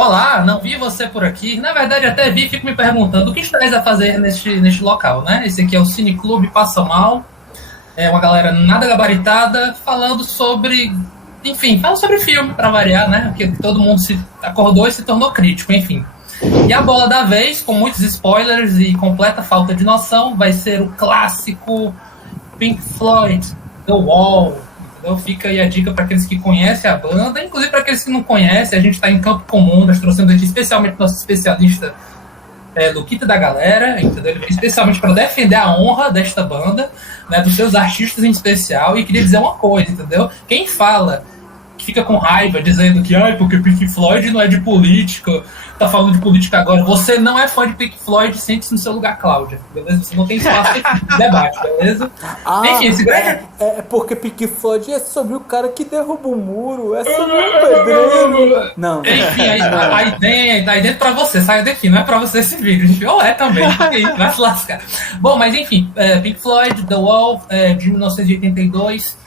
olá, não vi você por aqui. Na verdade, até vi e fico me perguntando o que estás a fazer neste local, né? Esse aqui é o Cineclube Passa Mal. É uma galera nada gabaritada falando sobre... Enfim, fala sobre filme, para variar, né? Porque todo mundo se acordou e se tornou crítico, enfim. E a bola da vez, com muitos spoilers e completa falta de noção, vai ser o clássico Pink Floyd, The Wall. Entendeu? Fica aí a dica para aqueles que conhecem a banda, inclusive para aqueles que não conhecem. A gente está em campo comum, nós trouxemos aqui especialmente nosso especialista Luquita da galera, entendeu? Ele veio especialmente para defender a honra desta banda, né, dos seus artistas em especial. E queria dizer uma coisa, entendeu? Quem fala que fica com raiva dizendo que porque Pink Floyd não é de política, tá falando de política agora, você não é fã de Pink Floyd, sente-se no seu lugar, Cláudia, beleza? Você não tem espaço de debate, beleza? Enfim, esse grande... porque Pink Floyd é sobre o cara que derruba o muro, é sobre o pedreiro. Não. Enfim, aí dentro pra você, saia daqui, não é pra você esse vídeo, gente. Ou é também, vai se lascar. Bom, mas enfim, Pink Floyd, The Wall, de 1982.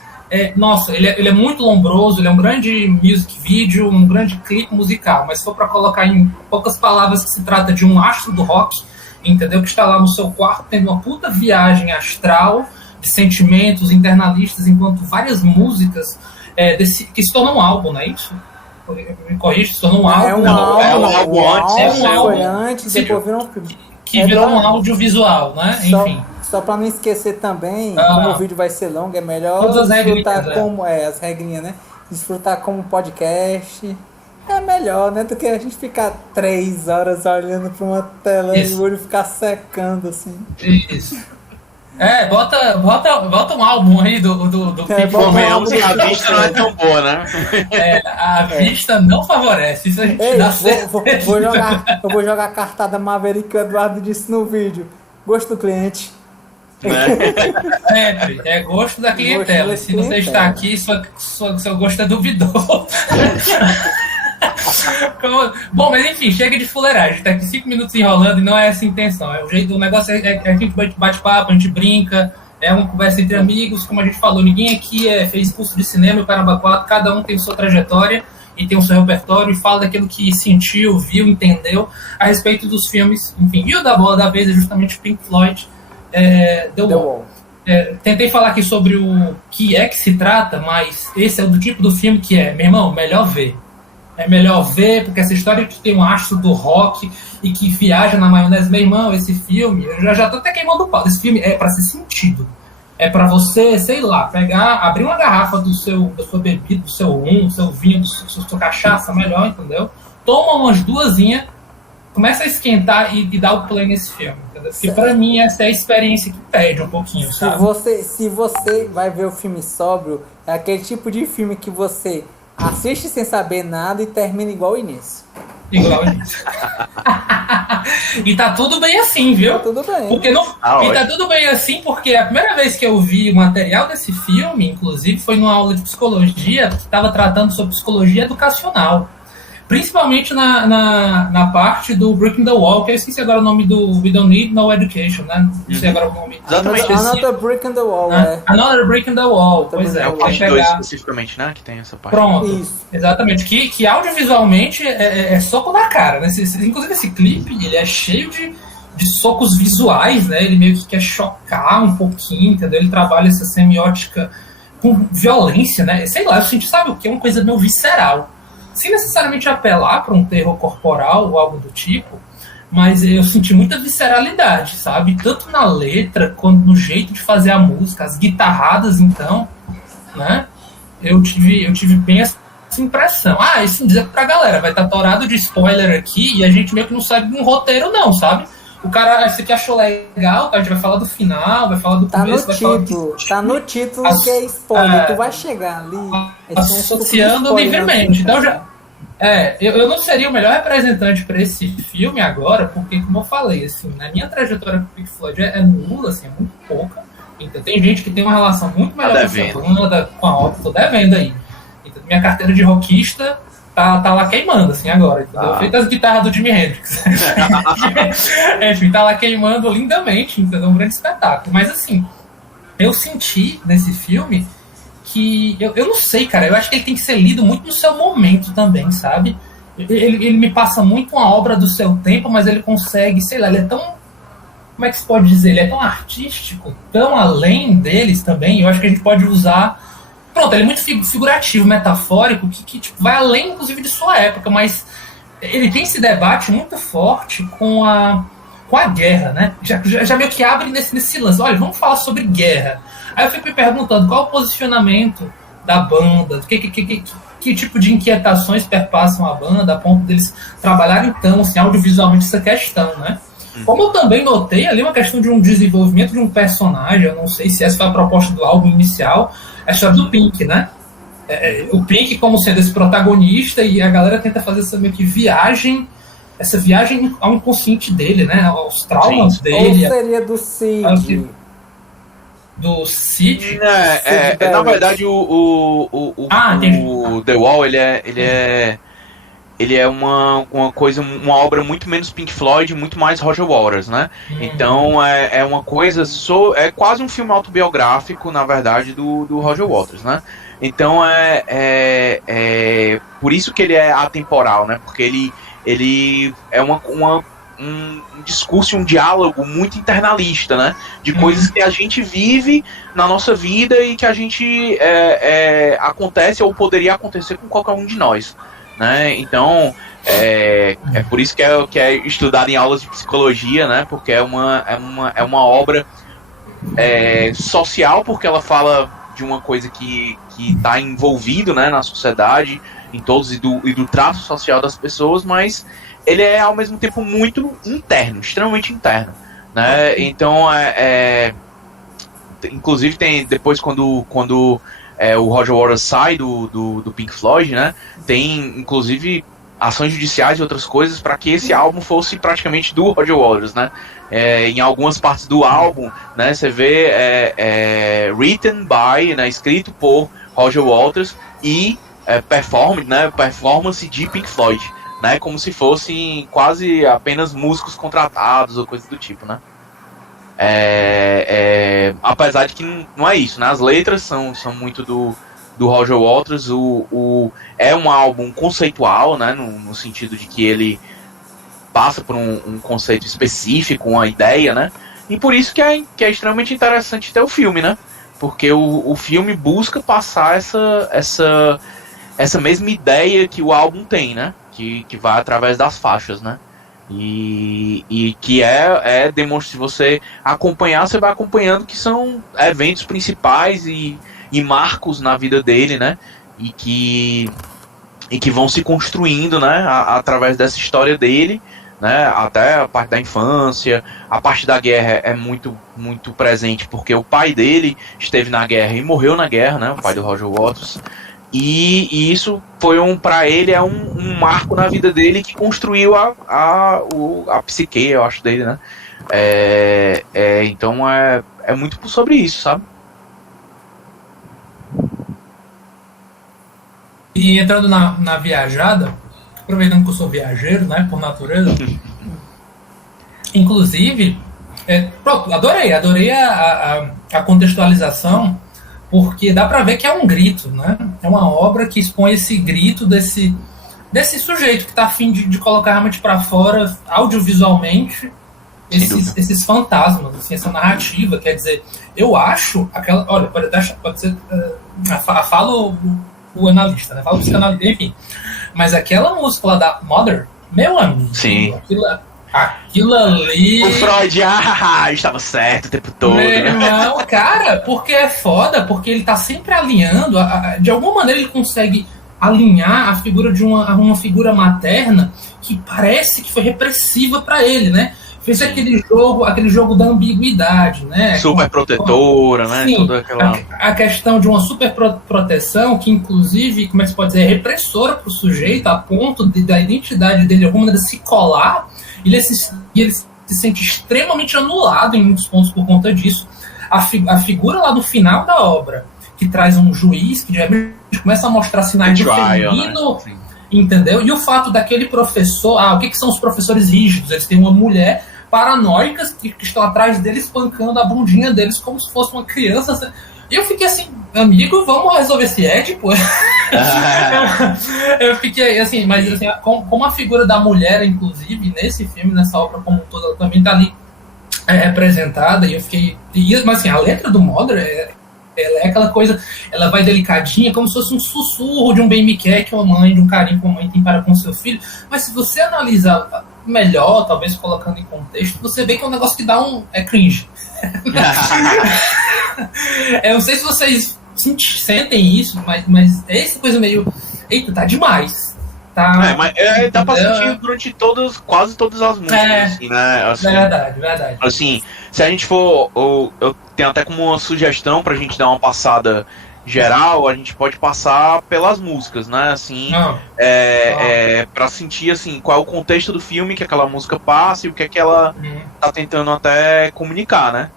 Nossa, ele é muito lombroso, ele é um grande music video, um grande clipe musical, mas se for para colocar em poucas palavras que se trata de um astro do rock, entendeu? Que está lá no seu quarto tendo uma puta viagem astral de sentimentos internalistas, enquanto várias músicas que se tornam um álbum, não é isso? Me corrija, se tornou um álbum. É um álbum antes. Foi antes, depois virou um filme. Que virou um audiovisual, né? Enfim. Só para não esquecer também, como o vídeo vai ser longo, é melhor desfrutar como as regrinhas, né? Desfrutar como podcast. É melhor, né? Do que a gente ficar 3 horas olhando para uma tela e o olho ficar secando, assim. Isso. Bota um álbum aí do Convenhamos que a vista não é tão boa, né? A vista não favorece. Isso a gente dá certo. Eu vou jogar a cartada Maverick que o Eduardo disse no vídeo. Gosto do cliente. Sempre. É gosto da clientela. Se você está aqui, seu gosto é duvidoso. Bom, mas enfim, chega de fuleiragem. A gente tá aqui 5 minutos enrolando e não é essa a intenção. O negócio é que a gente bate papo, a gente brinca, é uma conversa entre amigos. Como a gente falou, ninguém aqui fez curso de cinema, o Caramba 4, cada um tem sua trajetória e tem o seu repertório e fala daquilo que sentiu, viu, entendeu a respeito dos filmes. Enfim, e o da bola da vez é justamente Pink Floyd, The Wall. Tentei falar aqui sobre o que é que se trata, mas esse é do tipo do filme que meu irmão, melhor ver. É melhor ver, porque essa história que tem um astro do rock e que viaja na maionese, meu irmão, esse filme, eu já tô até queimando o pau. Esse filme é pra ser sentido. É pra você, sei lá, abrir uma garrafa da sua bebida, do seu rum, do seu vinho, da sua cachaça, melhor, entendeu? Toma umas duasinhas, começa a esquentar e dá o play nesse filme, entendeu? Porque pra mim essa é a experiência que pede um pouquinho, sabe? Se você vai ver o filme sóbrio, é aquele tipo de filme que você assiste sem saber nada e termina igual o início. E tá tudo bem assim, viu? Tá tudo bem. Porque tá tudo bem assim porque a primeira vez que eu vi o material desse filme, inclusive, foi numa aula de psicologia que estava tratando sobre psicologia educacional. Principalmente na parte do Breaking the Wall, que eu esqueci agora o nome do We Don't Need No Education, né? Não sei agora o nome. Exatamente. Another Break in the Wall, Another Break in the Wall, pois é. É o parte 2 especificamente, né? Que tem essa parte. Pronto, isso. Exatamente. Que audiovisualmente é soco na cara, né? Inclusive esse clipe, ele é cheio de socos visuais, né? Ele meio que quer chocar um pouquinho, entendeu? Ele trabalha essa semiótica com violência, né? Sei lá, a gente sabe o que é uma coisa meio visceral. Sem necessariamente apelar para um terror corporal ou algo do tipo, mas eu senti muita visceralidade, sabe? Tanto na letra, quanto no jeito de fazer a música, as guitarradas, então, né? Eu tive bem essa impressão. Isso dizer pra galera, vai estar torado de spoiler aqui e a gente meio que não sabe de um roteiro não, sabe? O cara, esse aqui achou legal, a gente vai falar do final, vai falar do começo, vai falar do... Tá no título que é spoiler, tu vai chegar ali... Associando livremente. Então eu não seria o melhor representante para esse filme agora, porque, como eu falei, assim, na minha trajetória com o Pink Floyd é nula, assim, é muito pouca. Então, tem gente que tem uma relação muito melhor com essa banda, com a ópera, tô devendo aí. Então, minha carteira de rockista tá lá queimando, assim, agora, entendeu? Feita as guitarras do Jimi Hendrix. Enfim, tá lá queimando lindamente, entendeu? Um grande espetáculo. Mas, assim, eu senti nesse filme que... Eu não sei, cara, eu acho que ele tem que ser lido muito no seu momento também, sabe? ele me passa muito uma obra do seu tempo, mas ele consegue, sei lá, ele é tão, como é que se pode dizer, ele é tão artístico, tão além deles também, eu acho que a gente pode usar, pronto, ele é muito figurativo, metafórico, que tipo, vai além, inclusive, de sua época, mas ele tem esse debate muito forte com a guerra, né? Já meio que abre nesse lance, olha, vamos falar sobre guerra. Aí eu fico me perguntando qual é o posicionamento da banda, que tipo de inquietações perpassam a banda a ponto deles trabalharem então, assim, audiovisualmente essa questão, né? Como eu também notei ali uma questão de um desenvolvimento de um personagem, eu não sei se essa foi a proposta do álbum inicial, a história do Pink, né? O Pink como sendo esse protagonista e a galera tenta fazer essa meio que essa viagem ao inconsciente dele, né? Aos traumas dele. Ou seria do Sid? Do Sid? Na verdade, o The Wall, ele é uma coisa, uma obra muito menos Pink Floyd, muito mais Roger Waters, né? Então é uma coisa, é quase um filme autobiográfico, na verdade, do Roger Waters, né? Então por isso que ele é atemporal, né? Porque ele é um discurso, um diálogo muito internalista, né? De coisas que a gente vive na nossa vida e que a gente acontece ou poderia acontecer com qualquer um de nós, né? Então é por isso que é estudado em aulas de psicologia, né? Porque é uma obra social, porque ela fala de uma coisa que está envolvido, né, na sociedade, em todos e do trato social das pessoas, mas ele é ao mesmo tempo muito interno, extremamente interno, né? Então inclusive tem depois quando o Roger Waters sai do Pink Floyd, né? Tem inclusive ações judiciais e outras coisas para que esse álbum fosse praticamente do Roger Waters, né? Em algumas partes do álbum, né? Você vê written by, né? Escrito por Roger Waters e performance de Pink Floyd, né? Como se fossem quase apenas músicos contratados ou coisa do tipo, né? Apesar de que não é isso, né? As letras são muito do Roger Waters. É um álbum conceitual, né? No sentido de que ele passa por um conceito específico, uma ideia, né? E por isso que é extremamente interessante ter o filme, né? Porque o filme busca passar essa mesma ideia que o álbum tem, né? Que vai através das faixas, né? E que se você acompanhar, você vai acompanhando que são eventos principais e marcos na vida dele, né? E que vão se construindo, né? Através dessa história dele, né? Até a parte da infância, a parte da guerra é muito, muito presente, porque o pai dele esteve na guerra e morreu na guerra, né? O pai do Roger Waters. E isso foi para ele um marco na vida dele que construiu a psique, eu acho, dele, né? Então é muito sobre isso, sabe? E entrando na viajada, aproveitando que eu sou viajeiro, né, por natureza, inclusive, pronto, adorei a contextualização, porque dá pra ver que é um grito, né? É uma obra que expõe esse grito desse sujeito que tá a fim de colocar realmente pra fora, audiovisualmente, esses fantasmas, assim, essa narrativa. Quer dizer, eu acho aquela... Olha, pode ser... fala o analista, né? Fala o psicanalista, enfim. Mas aquela música lá da Mother, meu amigo, sim. Aquilo ali... O Freud, estava certo o tempo todo. Não, cara, porque é foda, porque ele tá sempre alinhando, de alguma maneira ele consegue alinhar a figura de uma figura materna que parece que foi repressiva pra ele, né? Fez aquele jogo da ambiguidade, né? Super protetora, né? Sim, toda aquela... a questão de uma super proteção que, inclusive, como é que se pode dizer, é repressora pro sujeito, a ponto da identidade dele de alguma maneira se colar, e ele se sente extremamente anulado em muitos pontos por conta disso. A figura lá no final da obra, que traz um juiz, que já começa a mostrar sinais de feminino, né? Entendeu? E o fato daquele professor... o que são os professores rígidos? Eles têm uma mulher paranoicas que estão atrás deles, espancando a bundinha deles como se fosse uma criança. E eu fiquei assim, amigo, vamos resolver esse Ed, pô. Eu fiquei assim, mas assim, como a figura da mulher, inclusive, nesse filme, nessa obra como um todo, ela também tá ali representada, e eu fiquei. Mas assim, a letra do Mother ela é aquela coisa, ela vai delicadinha, como se fosse um sussurro de um bem me quer que uma mãe, de um carinho que uma mãe tem para com seu filho. Mas se você analisar melhor, talvez colocando em contexto, você vê que é um negócio que dá é cringe. Eu não sei se vocês sentem isso, mas é essa coisa meio. Eita, tá demais. Tá, mas dá pra sentir durante quase todas as músicas, assim, né? Assim, verdade. Assim, se a gente for. Eu tenho até como uma sugestão pra gente dar uma passada geral, a gente pode passar pelas músicas, né? Assim, pra sentir assim, qual é o contexto do filme que aquela música passa e o que é que ela tá tentando até comunicar, né?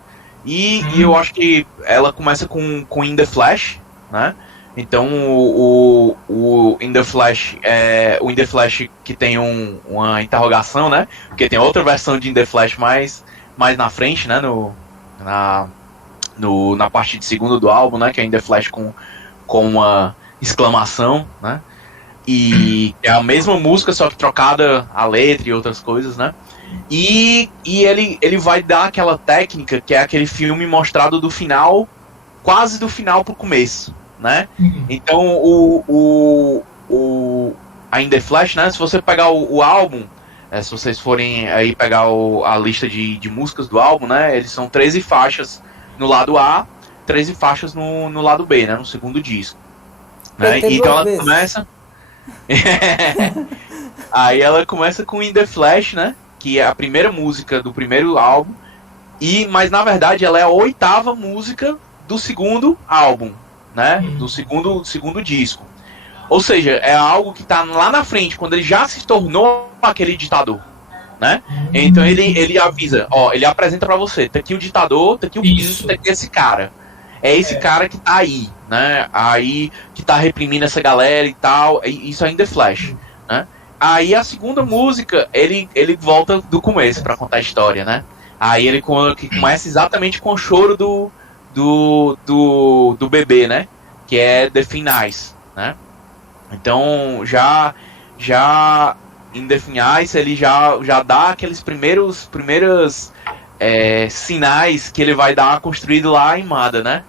E eu acho que ela começa com In The Flash, né? Então o In The Flash o In The Flash que tem uma interrogação, né? Porque tem outra versão de In The Flash mais na frente, né? Na parte de segundo do álbum, né? Que é In The Flash com uma exclamação, né? E é a mesma música, só que trocada a letra e outras coisas, né? E ele vai dar aquela técnica que é aquele filme mostrado do final, quase do final pro começo, né? Então a In The Flash, né? Se você pegar o álbum, se vocês forem aí pegar a lista de músicas do álbum, né? Eles são 13 faixas no lado A, 13 faixas no lado B, né? No segundo disco, né? Então ela começa aí ela começa com In The Flash, né? Que é a primeira música do primeiro álbum, mas na verdade ela é a 8ª música do segundo álbum, né? Do segundo disco. Ou seja, é algo que tá lá na frente, quando ele já se tornou aquele ditador, né? Então ele avisa, ele apresenta pra você, tá aqui o ditador, tá aqui o príncipe, tá aqui esse cara. É esse cara que tá aí, né? Aí, que tá reprimindo essa galera e tal, isso ainda é Flash, né? Aí a segunda música, ele volta do começo pra contar a história, né? Aí ele começa exatamente com o choro do bebê, né? Que é The Finais, né? Então já em The Finais ele já dá aqueles primeiros sinais que ele vai dar construído lá em Mada, né?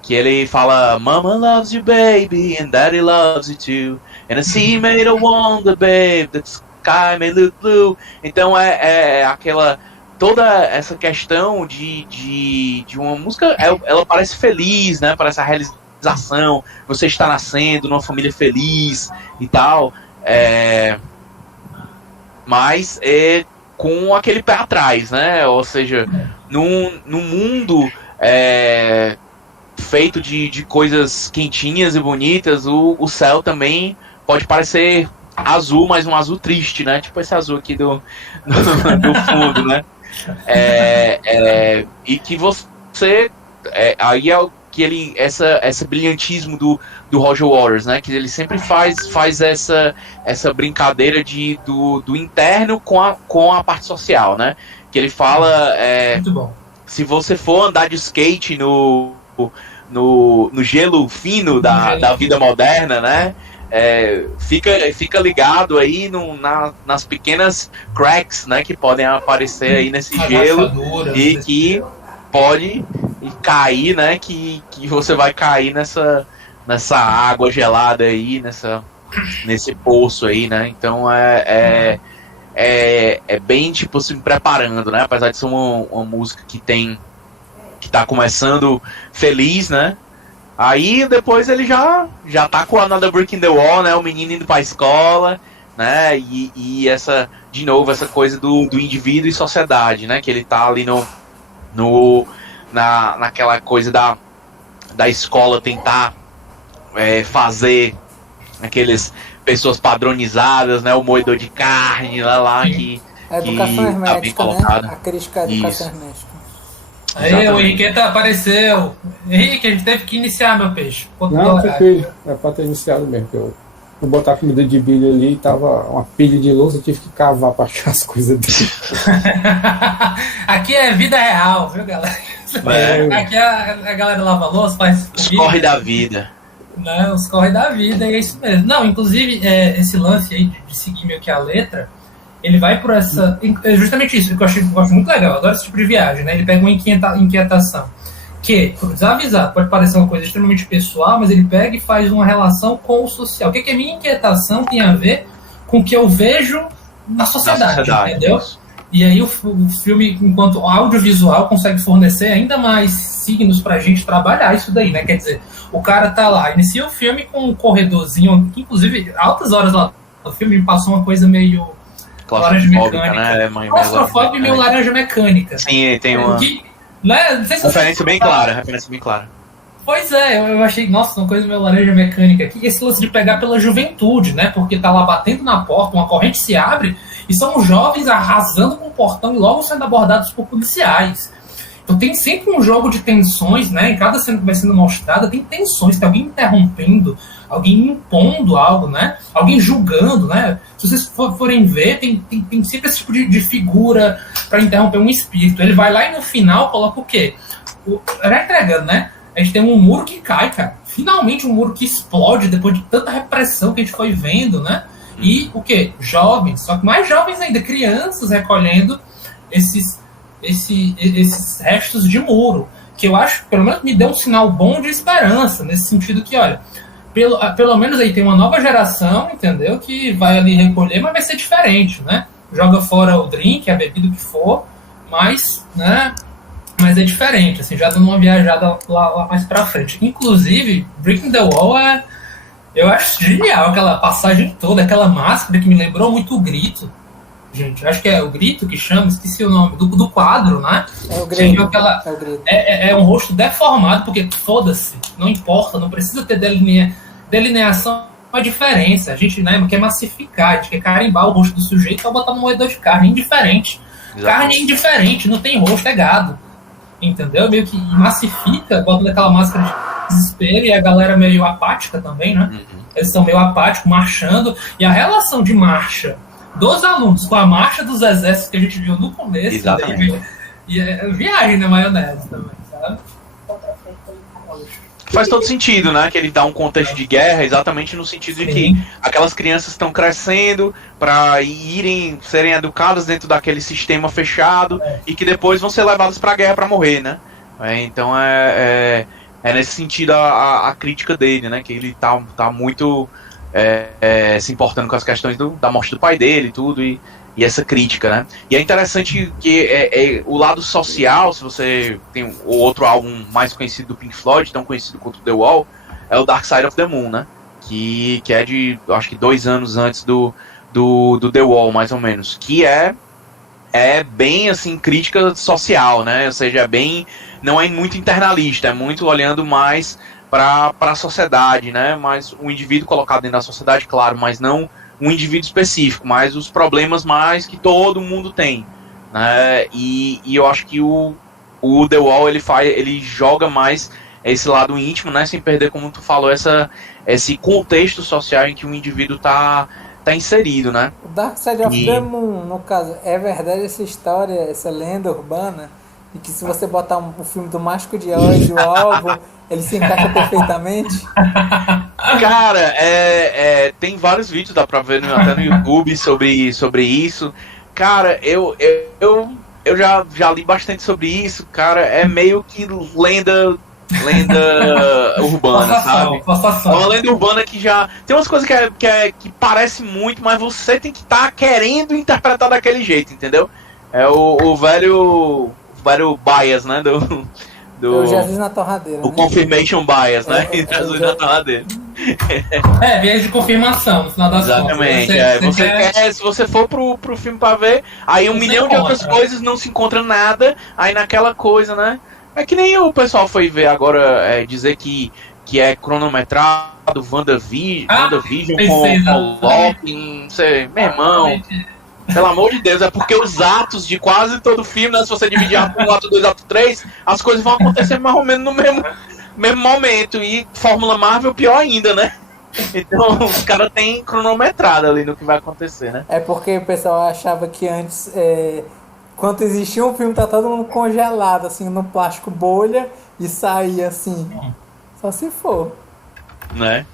Que ele fala, Mama loves you, baby, and Daddy loves you too. And the sea made a wonder, babe, the sky may look blue. Então aquela... Toda essa questão de uma música, ela parece feliz, né? Parece a realização. Você está nascendo numa família feliz e tal. Mas com aquele pé atrás, né? Ou seja, num mundo feito de coisas quentinhas e bonitas, o céu também pode parecer azul, mas um azul triste, né? Tipo esse azul aqui do fundo, né? E que você... aí é que esse brilhantismo do Roger Waters, né? Que ele sempre faz essa brincadeira do interno com a parte social, né? Que ele fala... Muito bom. Se você for andar de skate no gelo fino da vida moderna, né? Fica ligado aí nas pequenas cracks, né, que podem aparecer aí nesse gelo e que pode cair, né, que você vai cair nessa água gelada aí, nesse poço aí, né? Então é bem tipo se preparando, né? Apesar de ser uma música que tá começando feliz, né? Aí depois ele já tá com Another Brick in the Wall, né? O menino indo pra escola, né? E essa, de novo, essa coisa do indivíduo e sociedade, né? Que ele tá ali naquela coisa da escola tentar fazer aqueles pessoas padronizadas, né? O moedor de carne lá que a educação hermética, tá bem colocado. Né? A crítica à educação hermética. Aí o Henriqueta apareceu. Henrique, a gente teve que iniciar, meu peixe. Não, tranquilo. É pra ter iniciado mesmo. Eu botar a comida de bilho ali e tava uma pilha de louça, eu tive que cavar pra achar as coisas dele. Aqui é vida real, viu, galera? Aqui a galera lava louça, faz os corre da vida. Né, os corre da vida, e é isso mesmo. Não, inclusive, esse lance aí de seguir meio que a letra, ele vai por essa... É justamente isso, que eu acho muito legal. Eu adoro esse tipo de viagem, né? Ele pega uma inquietação, que, por desavisar, pode parecer uma coisa extremamente pessoal, mas ele pega e faz uma relação com o social. O que a minha inquietação tem a ver com o que eu vejo na sociedade. Entendeu? E aí o filme, enquanto audiovisual, consegue fornecer ainda mais signos pra gente trabalhar isso daí, né? Quer dizer, o cara tá lá, inicia o filme com um corredorzinho, que inclusive, altas horas lá no filme me passou uma coisa meio laranja mecânica. Né? Claustrofóbica e meio laranja mecânica. Sim, tem uma... Né? Não sei se referência bem clara. Pois é, eu achei, nossa, uma coisa meio laranja mecânica aqui. Esse lance de pegar pela juventude, né? Porque tá lá batendo na porta, uma corrente se abre e são os jovens arrasando com o portão e logo sendo abordados por policiais. Então tem sempre um jogo de tensões, né? Em cada cena que vai sendo mostrada tem tensões, tem alguém interrompendo, alguém impondo algo, né? Alguém julgando, né? Se vocês forem ver, tem sempre esse tipo de figura para interromper um espírito. Ele vai lá e no final coloca o quê? Já entregando, né? A gente tem um muro que cai, cara. Finalmente um muro que explode depois de tanta repressão que a gente foi vendo, né? E o quê? Jovens, só que mais jovens ainda, crianças recolhendo esses restos de muro, que eu acho que pelo menos me deu um sinal bom de esperança, nesse sentido que, olha, pelo menos aí tem uma nova geração, entendeu? Que vai ali recolher, mas vai ser diferente, né? Joga fora o drink, a bebida, o que for, mas, né? Mas é diferente, assim, já dando uma viajada lá mais pra frente. Inclusive, Breaking the Wall eu acho genial aquela passagem toda, aquela máscara que me lembrou muito o Grito. Gente, acho que é o Grito que chama, esqueci o nome, do quadro, né? É o Grito. É o Grito. É um rosto deformado, porque foda-se, não importa, não precisa ter delineação, uma diferença. A gente, né, quer massificar, a gente quer carimbar o rosto do sujeito pra botar no moedor de carne, indiferente. Exatamente. Carne é indiferente, não tem rosto, é gado. Entendeu? Meio que massifica, bota aquela máscara de desespero e a galera meio apática também, né? Eles estão meio apáticos, marchando, e a relação de marcha dos alunos com a marcha dos exércitos que a gente viu no começo. Exatamente. E viagem na maionese também, sabe? Faz todo sentido, né? Que ele dá um contexto de guerra, exatamente no sentido de que aquelas crianças estão crescendo para serem educadas dentro daquele sistema fechado e que depois vão ser levadas para a guerra para morrer, né? Então é nesse sentido a crítica dele, né? Que ele tá muito se importando com as questões da morte do pai dele e tudo, e essa crítica, né? E é interessante que o lado social, se você tem o outro álbum mais conhecido do Pink Floyd, tão conhecido quanto The Wall, é o Dark Side of the Moon, né? Que é de, acho que 2 anos antes do The Wall, mais ou menos. Que é bem, assim, crítica social, né? Ou seja, não é muito internalista, é muito olhando mais para a sociedade, né? Mas o indivíduo colocado dentro da sociedade, claro, mas não um indivíduo específico, mas os problemas mais que todo mundo tem, né? E eu acho que o The Wall ele joga mais esse lado íntimo, né? Sem perder, como tu falou, esse contexto social em que o indivíduo tá inserido, né? O Dark Side of the Moon, no caso, é verdade essa história, essa lenda urbana, e que se você botar o filme do Mágico de Oz, o álbum, ele se encaixa perfeitamente? Cara, tem vários vídeos, dá pra ver até no YouTube sobre isso. Cara, eu já li bastante sobre isso, cara. É meio que lenda urbana, sabe? É uma lenda urbana que já... Tem umas coisas que parece muito, mas você tem que estar querendo interpretar daquele jeito, entendeu? É o velho bias, né? O Jesus na torradeira. O confirmation bias, né? Jesus na torradeira. Viés de confirmação, no final das contas. Exatamente. Se você for pro filme pra ver, aí um milhão de outras coisas não se encontra nada, aí naquela coisa, né? É que nem o pessoal foi ver agora, dizer que é cronometrado, WandaVision com Loki, não sei, meu irmão. Pelo amor de Deus, é porque os atos de quase todo filme, né, se você dividir ato 1, ato 2, ato 3, as coisas vão acontecer mais ou menos no mesmo momento. E Fórmula Marvel pior ainda, né? Então os caras têm cronometrado ali no que vai acontecer, né? É porque o pessoal achava que antes Enquanto existia um filme, tá todo mundo congelado, assim, no plástico bolha e saía assim. Só se for. Né?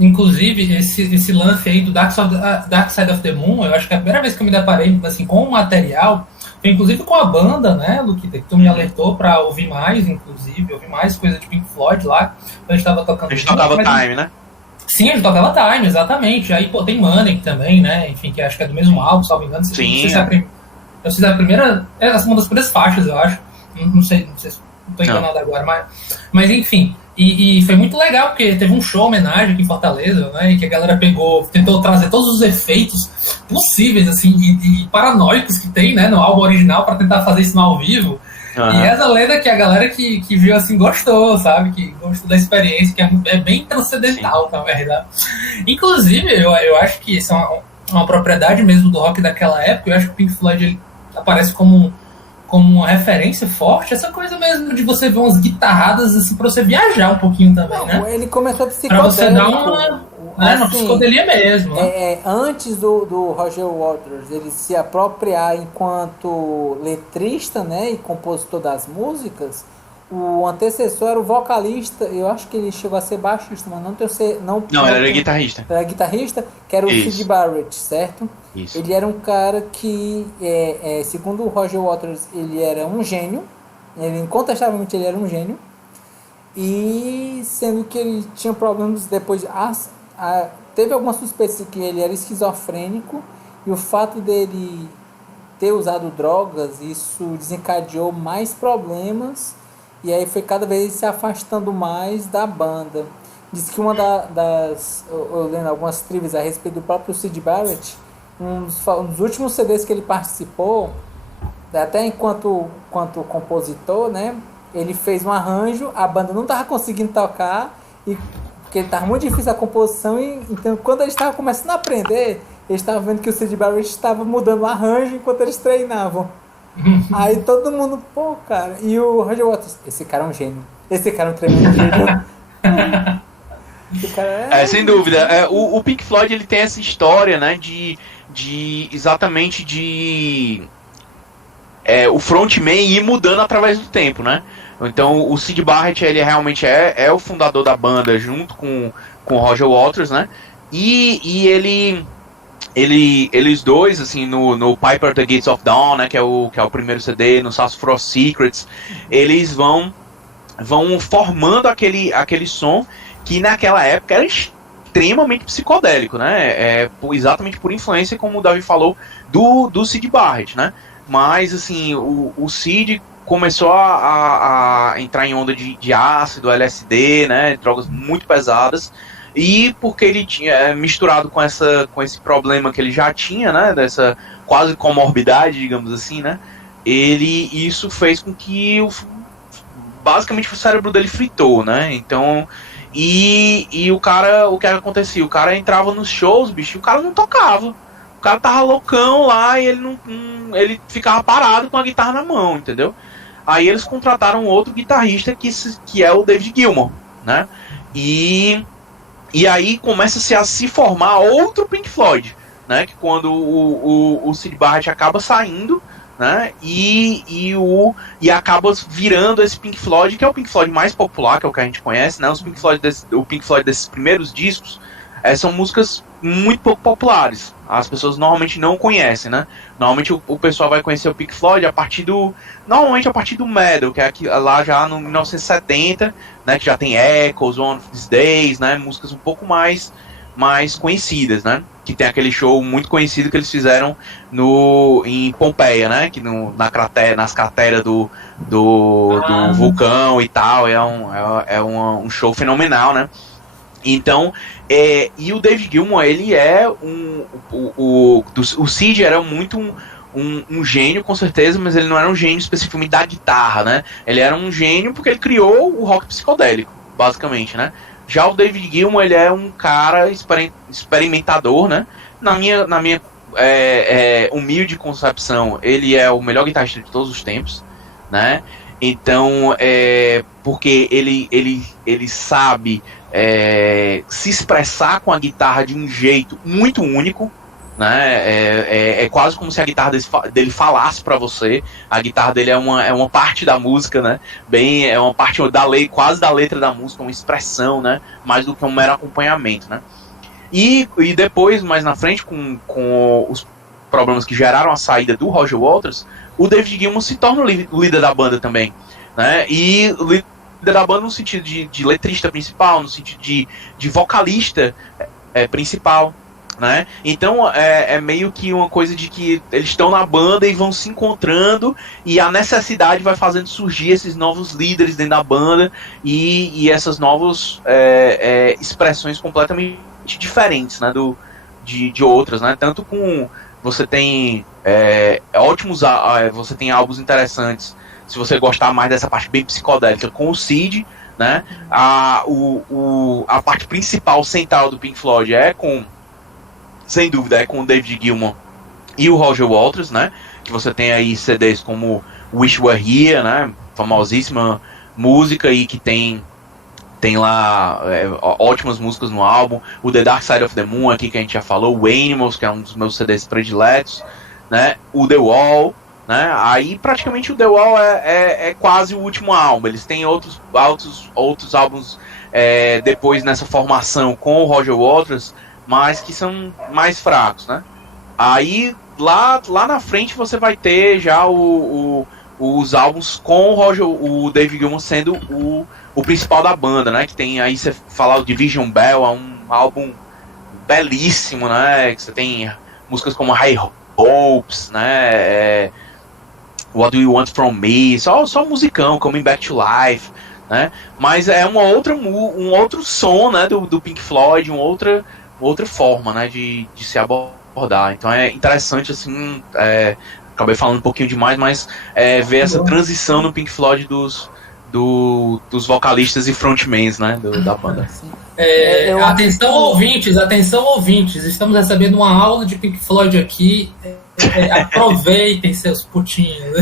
Inclusive, esse lance aí do Dark Side of the Moon, eu acho que a primeira vez que eu me deparei assim, com o material foi inclusive com a banda, né, Luquita, que tu me alertou pra ouvir mais, inclusive, ouvir mais coisa de Pink Floyd lá, quando a gente tava tocando. A gente tocava Time, né? Sim, a gente tocava Time, exatamente. Aí, pô, tem Manic também, né, enfim, que acho que é do mesmo álbum, salvo engano. Sim. Eu fiz a primeira, uma das primeiras faixas, eu acho. Não sei se tô enganado agora, mas enfim. E foi muito legal, porque teve um show homenagem aqui em Fortaleza, né? E que a galera tentou trazer todos os efeitos possíveis, assim, e paranoicos que tem, né, no álbum original, para tentar fazer isso no ao vivo. Uhum. E essa lenda que a galera que viu, assim, gostou, sabe? Que gostou da experiência, que é bem transcendental, na verdade. Inclusive, eu acho que isso é uma propriedade mesmo do rock daquela época. Eu acho que o Pink Floyd ele aparece como uma referência forte, essa coisa mesmo de você ver umas guitarradas assim, pra você viajar um pouquinho também, né? Ele começou psicodélico. Pra você dar uma psicodelia mesmo. Né? Antes do Roger Waters ele se apropriar enquanto letrista, né, e compositor das músicas, o antecessor era o vocalista, eu acho que ele chegou a ser baixista, mas não ele era guitarrista. Era guitarrista, que era o Syd Barrett, certo? Isso. Ele era um cara que, segundo o Roger Waters, ele era um gênio, incontestavelmente ele era um gênio, e sendo que ele tinha problemas depois, teve algumas suspeitas de que ele era esquizofrênico, e o fato dele ter usado drogas, isso desencadeou mais problemas, e aí foi cada vez se afastando mais da banda. Diz que uma eu lendo algumas trivias a respeito do próprio Syd Barrett, um dos últimos CDs que ele participou, até enquanto compositor, né, ele fez um arranjo, a banda não estava conseguindo tocar, porque estava muito difícil a composição, então quando eles estavam começando a aprender, eles estavam vendo que o Syd Barrett estava mudando o arranjo enquanto eles treinavam. Aí todo mundo, pô, cara, e o Roger Waters, esse cara é um gênio, esse cara é um tremendo gênio. Sem dúvida. O Pink Floyd ele tem essa história, né, exatamente de o frontman ir mudando através do tempo, né? Então o Syd Barrett ele realmente é o fundador da banda junto com o Roger Waters, né? E eles dois, assim, no Piper at the Gates of Dawn, né, que é o primeiro CD, no Sassafras Secrets, eles vão formando aquele som que naquela época era extremamente psicodélico, né? Exatamente por influência, como o Davi falou, do Syd Barrett, né? Mas, assim, o Syd começou a entrar em onda de ácido, LSD, né? Drogas muito pesadas. E porque ele tinha misturado com esse problema que ele já tinha, né? Dessa quase comorbidade, digamos assim, né? Isso fez com que basicamente o cérebro dele fritou, né? Então... E o cara, o que acontecia? O cara entrava nos shows, bicho, e o cara não tocava. O cara tava loucão lá e ele ficava parado com a guitarra na mão, entendeu? Aí eles contrataram outro guitarrista que é o David Gilmour, né? E aí começa a se formar outro Pink Floyd, né? Que quando o Syd Barrett acaba saindo, né? E acaba virando esse Pink Floyd, que é o Pink Floyd mais popular, que é o que a gente conhece, né? O Pink Floyd desses primeiros discos são músicas muito pouco populares. As pessoas normalmente não conhecem, né? Normalmente o pessoal vai conhecer o Pink Floyd normalmente a partir do Metal, que é aqui, lá já no 1970, né? Que já tem Echoes, One of These Days, né? Músicas um pouco mais conhecidas, né? Que tem aquele show muito conhecido que eles fizeram em Pompeia, né? Que nas crateras do vulcão e tal. É um show fenomenal, né? Então, e o David Gilmour, ele o Syd era muito um gênio, com certeza, mas ele não era um gênio especificamente da guitarra, né? Ele era um gênio porque ele criou o rock psicodélico, basicamente, né? Já o David Gilmour, ele é um cara experimentador, né? Na minha humilde concepção, ele é o melhor guitarrista de todos os tempos, né? Então, porque ele sabe se expressar com a guitarra de um jeito muito único, né? É quase como se a guitarra dele falasse para você. A guitarra dele é uma parte da música, né? É uma parte quase da letra da música, uma expressão, né? Mais do que um mero acompanhamento, né? E depois, mais na frente, com os problemas que geraram a saída do Roger Waters, o David Gilmour se torna o líder da banda também, né? E o líder da banda no sentido de letrista principal, no sentido de vocalista principal, né? Então é meio que uma coisa de que eles estão na banda e vão se encontrando, e a necessidade vai fazendo surgir esses novos líderes dentro da banda e essas novas expressões completamente diferentes, né, de outras, né? Tanto com você tem você tem álbuns interessantes se você gostar mais dessa parte bem psicodélica com o Sid, né? A parte principal, central do Pink Floyd sem dúvida, com o David Gilmour e o Roger Waters, né? Que você tem aí CDs como Wish You Were Here, né? Famosíssima música e que tem lá ótimas músicas no álbum. O The Dark Side of the Moon, aqui que a gente já falou. O Animals, que é um dos meus CDs prediletos, né? O The Wall, né? Aí praticamente o The Wall é quase o último álbum. Eles têm outros álbuns depois nessa formação com o Roger Waters, mas que são mais fracos, né? Aí lá na frente você vai ter já os álbuns com o David Gilmour sendo o principal da banda, né? Que tem aí, você falar o Division Bell, é um álbum belíssimo, né? Que você tem músicas como High Hopes, né? What Do You Want From Me, só musicão, Coming Back to Life, né? Mas é um outro som, né? Do Pink Floyd, uma outra forma, né? De se abordar. Então é interessante, assim, acabei falando um pouquinho demais, mas ver essa transição no Pink Floyd dos vocalistas e frontmans, né, da banda. Atenção ouvintes, estamos recebendo uma aula de Pink Floyd aqui. Aproveitem seus putinhos.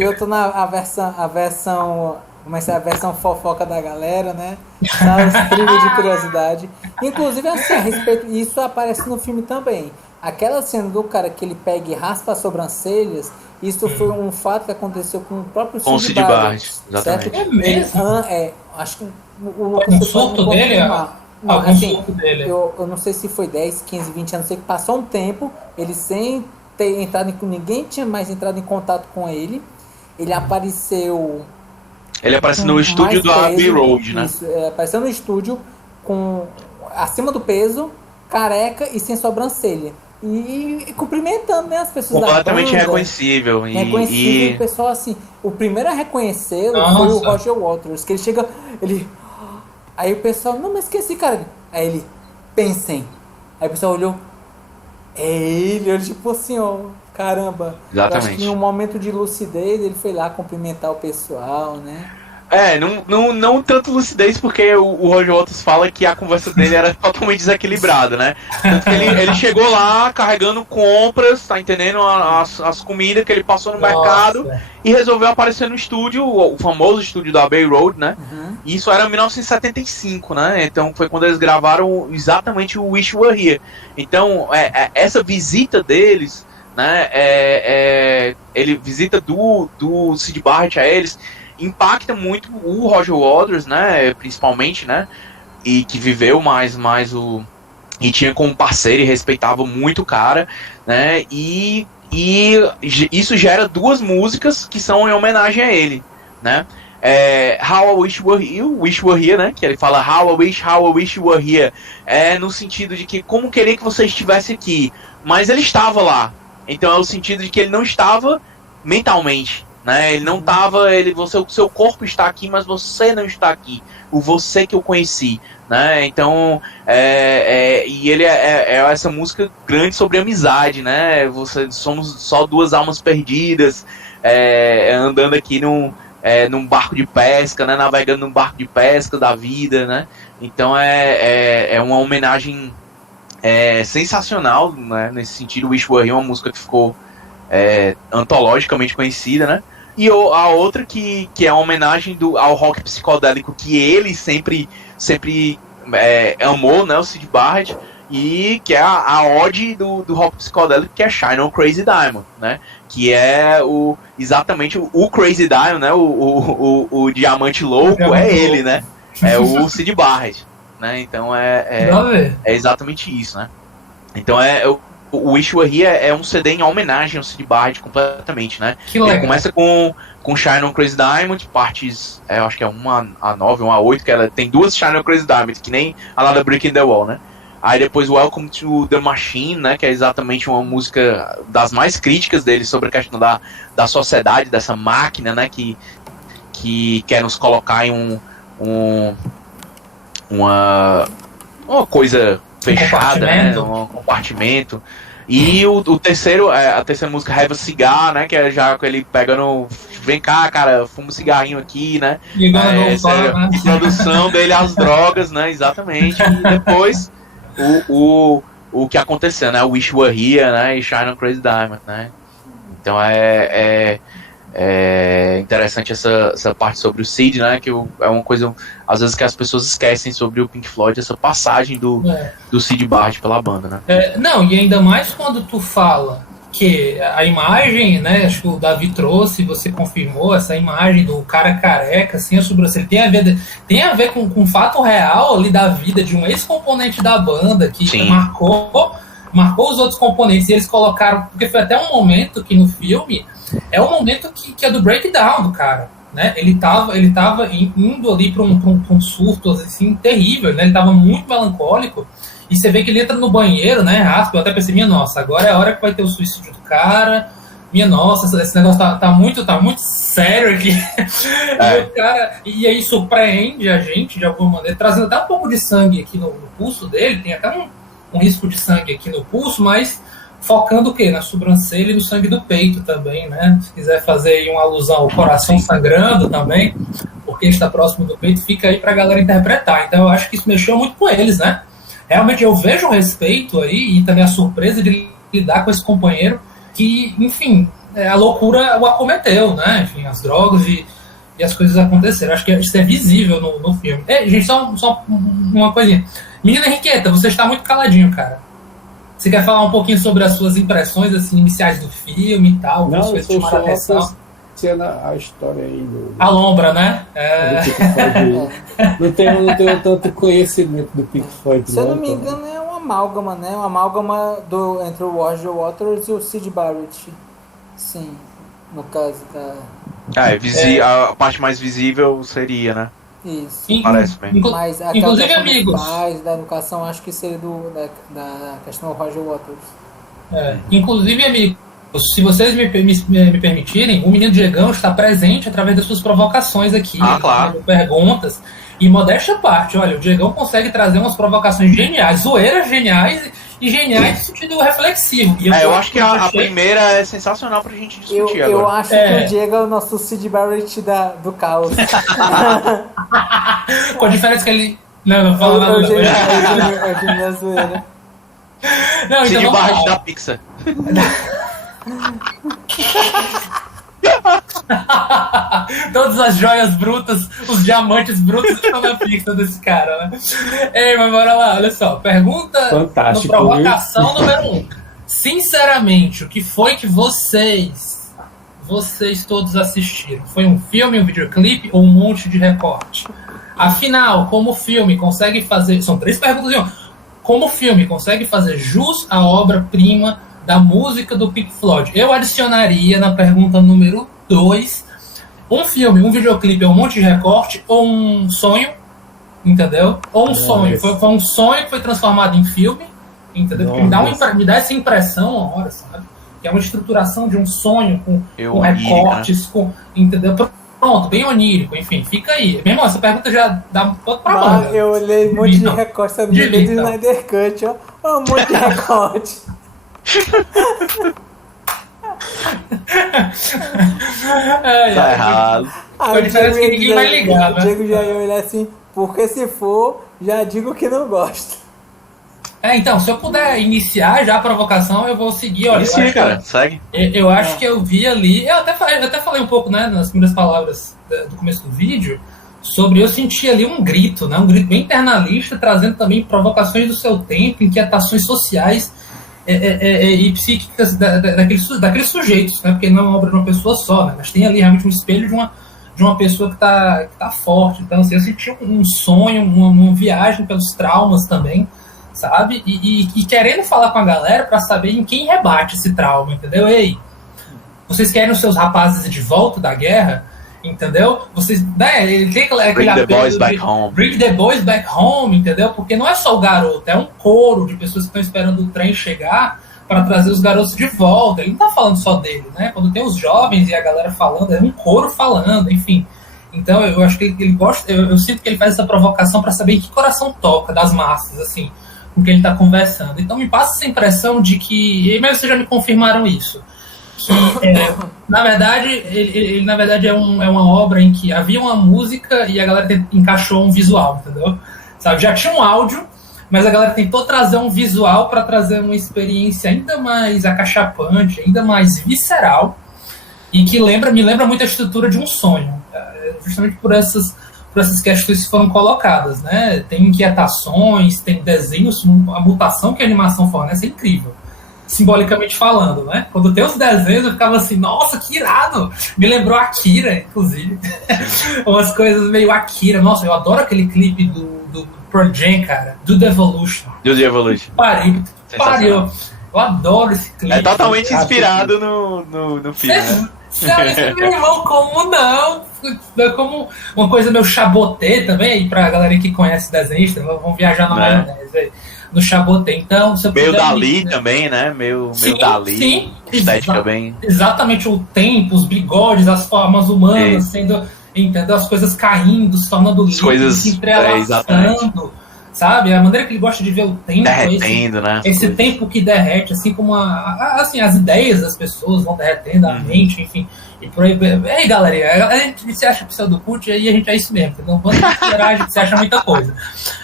Eu tô na versão como é que é a versão fofoca da galera, né? As trilhas de curiosidade. Inclusive, assim, a respeito, isso aparece no filme também. Aquela cena do cara que ele pega e raspa as sobrancelhas, isso foi um fato que aconteceu com o próprio Sid Barrett, exatamente. Certo? É mesmo? Acho que o Lucas surto dele? Não, assim, eu não sei se foi 10, 15, 20 anos, sei que passou um tempo, ele sem ter entrado ninguém tinha mais entrado em contato com ele. Ele apareceu... Ele aparece no estúdio do Abbey Road, né? Isso, apareceu no estúdio acima do peso, careca e sem sobrancelha. E cumprimentando, né, as pessoas completamente da banda. reconhecível. E o pessoal, assim, o primeiro a reconhecê-lo foi o Roger Waters, que ele chega, aí o pessoal, não, mas esqueci, cara. Aí ele, pensem. Aí o pessoal olhou, ele tipo assim, ó, caramba. Exatamente. Eu acho que em um momento de lucidez ele foi lá cumprimentar o pessoal, né? Não tanto lucidez, porque o Roger Waters fala que a conversa dele era totalmente desequilibrada, né? Tanto que ele chegou lá carregando compras, tá entendendo? As comidas que ele passou no mercado e resolveu aparecer no estúdio, o famoso estúdio da Abbey Road, né? Uhum. E isso era em 1975, né? Então foi quando eles gravaram exatamente o Wish You Were Here. Então, essa visita deles, né? Ele visita do Sid Barrett a eles, impacta muito o Roger Waters, né, principalmente, né, e que viveu mais e tinha como parceiro e respeitava muito o cara, né, e isso gera duas músicas que são em homenagem a ele, né, How I Wish You Were Here, né, que ele fala How I Wish You Were Here, no sentido de que como queria que você estivesse aqui, mas ele estava lá, então é o sentido de que ele não estava mentalmente, né? Ele não estava, o seu corpo está aqui, mas você não está aqui, o você que eu conheci, né? Então, e ele essa música grande sobre amizade, né? Somos só duas almas perdidas, andando aqui num barco de pesca, né? Navegando num barco de pesca da vida, né? Então é uma homenagem sensacional, né? Nesse sentido. Wish You Were Here é uma música que ficou antologicamente conhecida, né? E a outra que é uma homenagem ao rock psicodélico que ele sempre amou, né, o Sid Barrett, e que é a ode do rock psicodélico, que é Shine on Crazy Diamond, né? Que é exatamente o Crazy Diamond, né? O diamante louco é ele, né? É o Syd Barrett, né? Então é exatamente isso, né? Então o Wish You Were Here é um CD em homenagem ao Syd Barrett completamente, né? Ele começa com Shine on Crazy Diamond, partes, eu acho que é 1-9, 1-8, que ela tem 2 Shine on Crazy Diamond, que nem Another Brick in the Wall, né? Aí depois Welcome to the Machine, né? Que é exatamente uma música das mais críticas dele sobre a questão da sociedade, dessa máquina, né? Que quer nos colocar em uma coisa fechada, né? Um compartimento. E o terceiro, a terceira música, Have a Cigar, né? Que é já ele pegando, vem cá, cara, fuma um cigarrinho aqui, né? A introdução dele às drogas, né? Exatamente. E depois o que aconteceu, né? Wish You Were Here, né? E Shine on Crazy Diamond, né? Então é interessante essa parte sobre o Sid, né? Que é uma coisa, às vezes, que as pessoas esquecem sobre o Pink Floyd, essa passagem do Syd Barrett pela banda, né? Não, e ainda mais quando tu fala que a imagem, né? Acho que o Davi trouxe, você confirmou, essa imagem do cara careca, assim, a sobrancelha, tem a ver com um fato real ali da vida de um ex-componente da banda que marcou os outros componentes, e eles colocaram, porque foi até um momento que no filme é um momento que é do breakdown do cara, né? Ele tava indo ali para um surto assim terrível, né? Ele tava muito melancólico, e você vê que ele entra no banheiro, né? Raspa, eu até pensei, minha nossa, agora é a hora que vai ter o suicídio do cara, minha nossa, esse negócio tá muito sério aqui. E aí surpreende a gente de alguma maneira, trazendo até um pouco de sangue aqui no pulso dele, tem até um risco de sangue aqui no pulso, mas focando o quê? Na sobrancelha e no sangue do peito também, né? Se quiser fazer aí uma alusão ao coração sangrando também, porque está próximo do peito, fica aí pra galera interpretar. Então eu acho que isso mexeu muito com eles, né? Realmente eu vejo o respeito aí e também a surpresa de lidar com esse companheiro que, enfim, a loucura o acometeu, né? Enfim, as drogas e as coisas aconteceram. Acho que isso é visível no filme. Gente, só uma coisinha. Menina Henriqueta, você está muito caladinho, cara. Você quer falar um pouquinho sobre as suas impressões assim, iniciais do filme e tal? Não, eu estou só associando a história aí. A Lombra, né? Não tenho tanto conhecimento do Pink Floyd. Se eu não me engano, é uma amálgama, né? Uma amálgama entre o Roger Waters e o Syd Barrett. Sim, no caso da... A parte mais visível seria, né? Isso. Parece bem. Mas inclusive, amigos, da educação, acho que seria da questão do Roger Waters. Inclusive, amigos, se vocês me permitirem, o Menino Diegão está presente através das suas provocações aqui, claro. Perguntas, e modéstia à parte, olha, o Diegão consegue trazer umas provocações geniais, zoeiras geniais e geniais no sentido reflexivo. E eu acho que a primeira é sensacional pra gente discutir agora. Eu acho que o Diego é o nosso Syd Barrett do caos. Com a diferença que ele... Não fala nada. Eu zoeira. Não, Syd Barrett da Pixar. Todas as joias brutas, os diamantes brutos estão na pista desse cara, né? Mas bora lá, olha só. Pergunta no provocação número 1. Sinceramente, o que foi que vocês todos assistiram? Foi um filme, um videoclipe ou um monte de recorte? Afinal, como o filme consegue fazer... São 3 perguntas em uma. Como o filme consegue fazer jus à obra-prima da música do Pink Floyd? Eu adicionaria na pergunta número 2 um filme, um videoclipe, um monte de recorte ou um sonho, entendeu? Ou um sonho. Foi um sonho que foi transformado em filme, entendeu? Porque me dá essa impressão uma hora, sabe? Que é uma estruturação de um sonho com recortes, entendeu? Pronto, bem onírico, enfim, fica aí. Meu irmão, essa pergunta já dá todo pra banda. Eu olhei um monte de recorte, sabe? Do Snyder Cut, ó. Um monte de recorte. Tá errado. A diferença é que ninguém vai ligar, né? O Diego já ia olhar assim, porque se for, já digo que não gosto. Então, se eu puder iniciar já a provocação, eu vou seguir. Olha, inicia, cara, segue. Eu acho que eu vi ali, eu até falei um pouco, né, nas primeiras palavras do começo do vídeo, sobre eu sentir ali um grito, né? Um grito bem internalista, trazendo também provocações do seu tempo, inquietações sociais e psíquicas daqueles sujeitos, né? Porque não é uma obra de uma pessoa só, né? Mas tem ali realmente um espelho de uma pessoa que tá forte. Então, assim, eu senti um sonho, uma viagem pelos traumas também, sabe? E querendo falar com a galera para saber em quem rebate esse trauma, entendeu? Ei, vocês querem os seus rapazes de volta da guerra? Entendeu? Vocês, né, ele tem aquele Bring the boys back home. Bring the boys back home, entendeu? Porque não é só o garoto, é um coro de pessoas que estão esperando o trem chegar para trazer os garotos de volta. Ele não tá falando só dele, né? Quando tem os jovens e a galera falando, é um coro falando, enfim. Então eu acho que ele gosta, eu sinto que ele faz essa provocação para saber em que coração toca das massas, assim, com quem ele tá conversando. Então me passa essa impressão de que, mas vocês já me confirmaram isso, que na verdade ele na verdade é uma obra em que havia uma música e a galera encaixou um visual, entendeu? Sabe, já tinha um áudio, mas a galera tentou trazer um visual para trazer uma experiência ainda mais acachapante, ainda mais visceral, e que me lembra muito a estrutura de um sonho, justamente por essas questões que foram colocadas, né? Tem inquietações, tem desenhos, a mutação que a animação fornece é incrível, simbolicamente falando, né? Quando tem os desenhos eu ficava assim, nossa, que irado! Me lembrou Akira, inclusive. Umas coisas meio Akira. Nossa, eu adoro aquele clipe do Pearl Jam, cara, do The Evolution. Do The Evolution. Pariu. Eu adoro esse clipe. É totalmente inspirado no filme, né? Meu irmão, como não? É como uma coisa meio Chabotê também, aí pra galera que conhece desenhista, vamos viajar na maionese aí. No Chabotê, então... Meio Dali também, né? Meio Dali. Sim, estética bem... Exatamente, o tempo, os bigodes, as formas humanas, sendo... Entendeu? As coisas caindo, se tornando líquidas, se entrelaçando, sabe? A maneira que ele gosta de ver o tempo... Derretendo, né? Esse tempo que derrete, assim como assim, as ideias das pessoas vão derretendo, a mente, enfim... E por aí, aí galera, a gente se acha pseudocult e a gente é isso mesmo, não vamos considerar, a gente se acha muita coisa,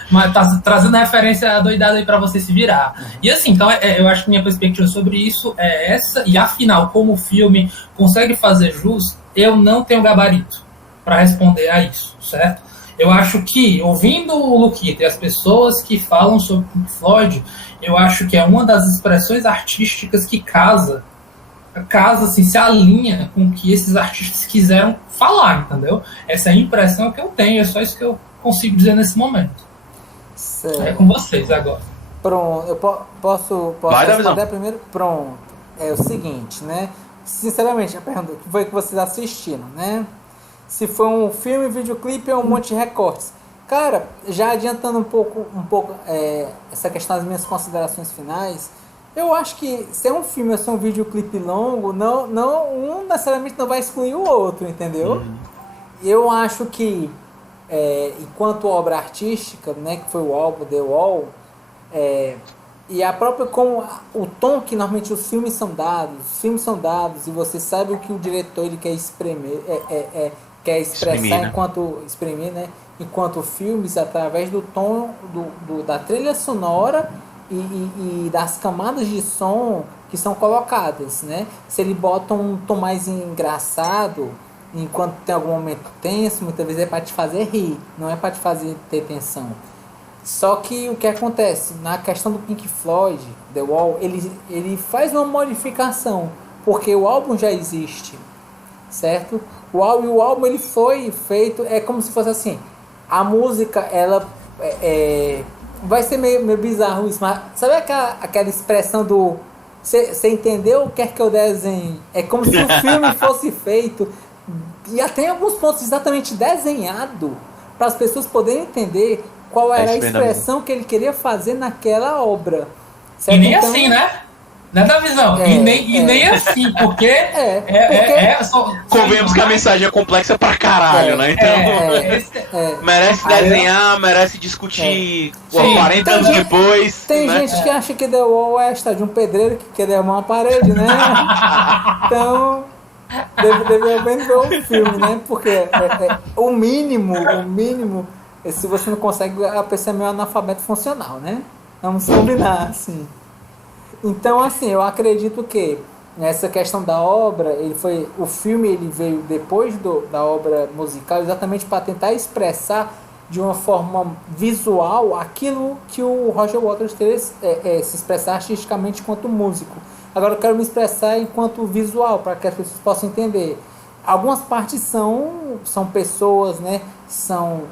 mas tá trazendo referência doidada aí pra você se virar. E assim, então eu acho que minha perspectiva sobre isso é essa, e afinal, como o filme consegue fazer jus, eu não tenho gabarito para responder a isso, certo? Eu acho que, ouvindo o Luquita e as pessoas que falam sobre Pink Floyd, eu acho que é uma das expressões artísticas que casa, assim, se alinha com o que esses artistas quiseram falar, entendeu? Essa é a impressão que eu tenho, é só isso que eu consigo dizer nesse momento. Certo. É com vocês agora. Pronto, eu posso responder primeiro? Pronto. É o seguinte, né? Sinceramente, a pergunta que foi que vocês assistiram, né? Se foi um filme, videoclipe ou um monte de recortes. Cara, já adiantando um pouco essa questão das minhas considerações finais, eu acho que se é um filme ou se é um videoclipe longo, um necessariamente não vai excluir o outro, entendeu? Eu acho que, enquanto obra artística, né, que foi o álbum The Wall, e a própria como o tom que normalmente os filmes são dados e você sabe o que o diretor ele quer quer expressar enquanto exprimir, né, enquanto filmes, através do tom da trilha sonora e das camadas de som que são colocadas, né? Se ele bota um tom mais engraçado, enquanto tem algum momento tenso, muitas vezes é para te fazer rir, não é para te fazer ter tensão. Só que o que acontece na questão do Pink Floyd, The Wall, ele faz uma modificação, porque o álbum já existe, certo? O álbum ele foi feito, é como se fosse assim, a música ela vai ser meio bizarro isso, mas sabe aquela expressão do você entendeu o que é que eu desenho? É como se o filme fosse feito e até em alguns pontos exatamente desenhado para as pessoas poderem entender qual era a expressão que ele queria fazer naquela obra. Certo? E nem então, assim, né? Nada a visão. E nem assim, porque convenhamos que a mensagem é complexa pra caralho, né? Então merece desenhar, merece discutir 40 anos depois. Tem gente que acha que The Wall é a história de um pedreiro que quer derrubar uma parede, né? Então deveria bem ver o filme, né? Porque o mínimo, se você não consegue, a pessoa é meio analfabeto funcional, né? Vamos combinar, assim. Então, assim, eu acredito que nessa questão da obra, o filme ele veio depois da obra musical exatamente para tentar expressar de uma forma visual aquilo que o Roger Waters teve se expressar artisticamente enquanto músico. Agora eu quero me expressar enquanto visual, para que as pessoas possam entender. Algumas partes são pessoas, né? São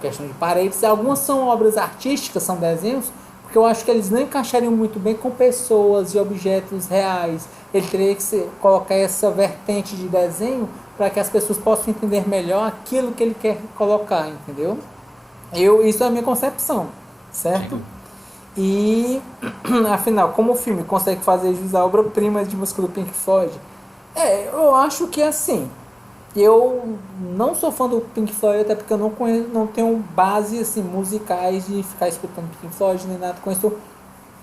questão de paredes, algumas são obras artísticas, são desenhos, porque eu acho que eles não encaixariam muito bem com pessoas e objetos reais. Ele teria que colocar essa vertente de desenho para que as pessoas possam entender melhor aquilo que ele quer colocar, entendeu? Isso é a minha concepção, certo? Sim. E, afinal, como o filme consegue fazer jus à obra-prima de música do Pink Floyd, eu acho que é assim. Eu não sou fã do Pink Floyd, até porque eu não tenho base assim, musicais de ficar escutando Pink Floyd nem nada. Conheço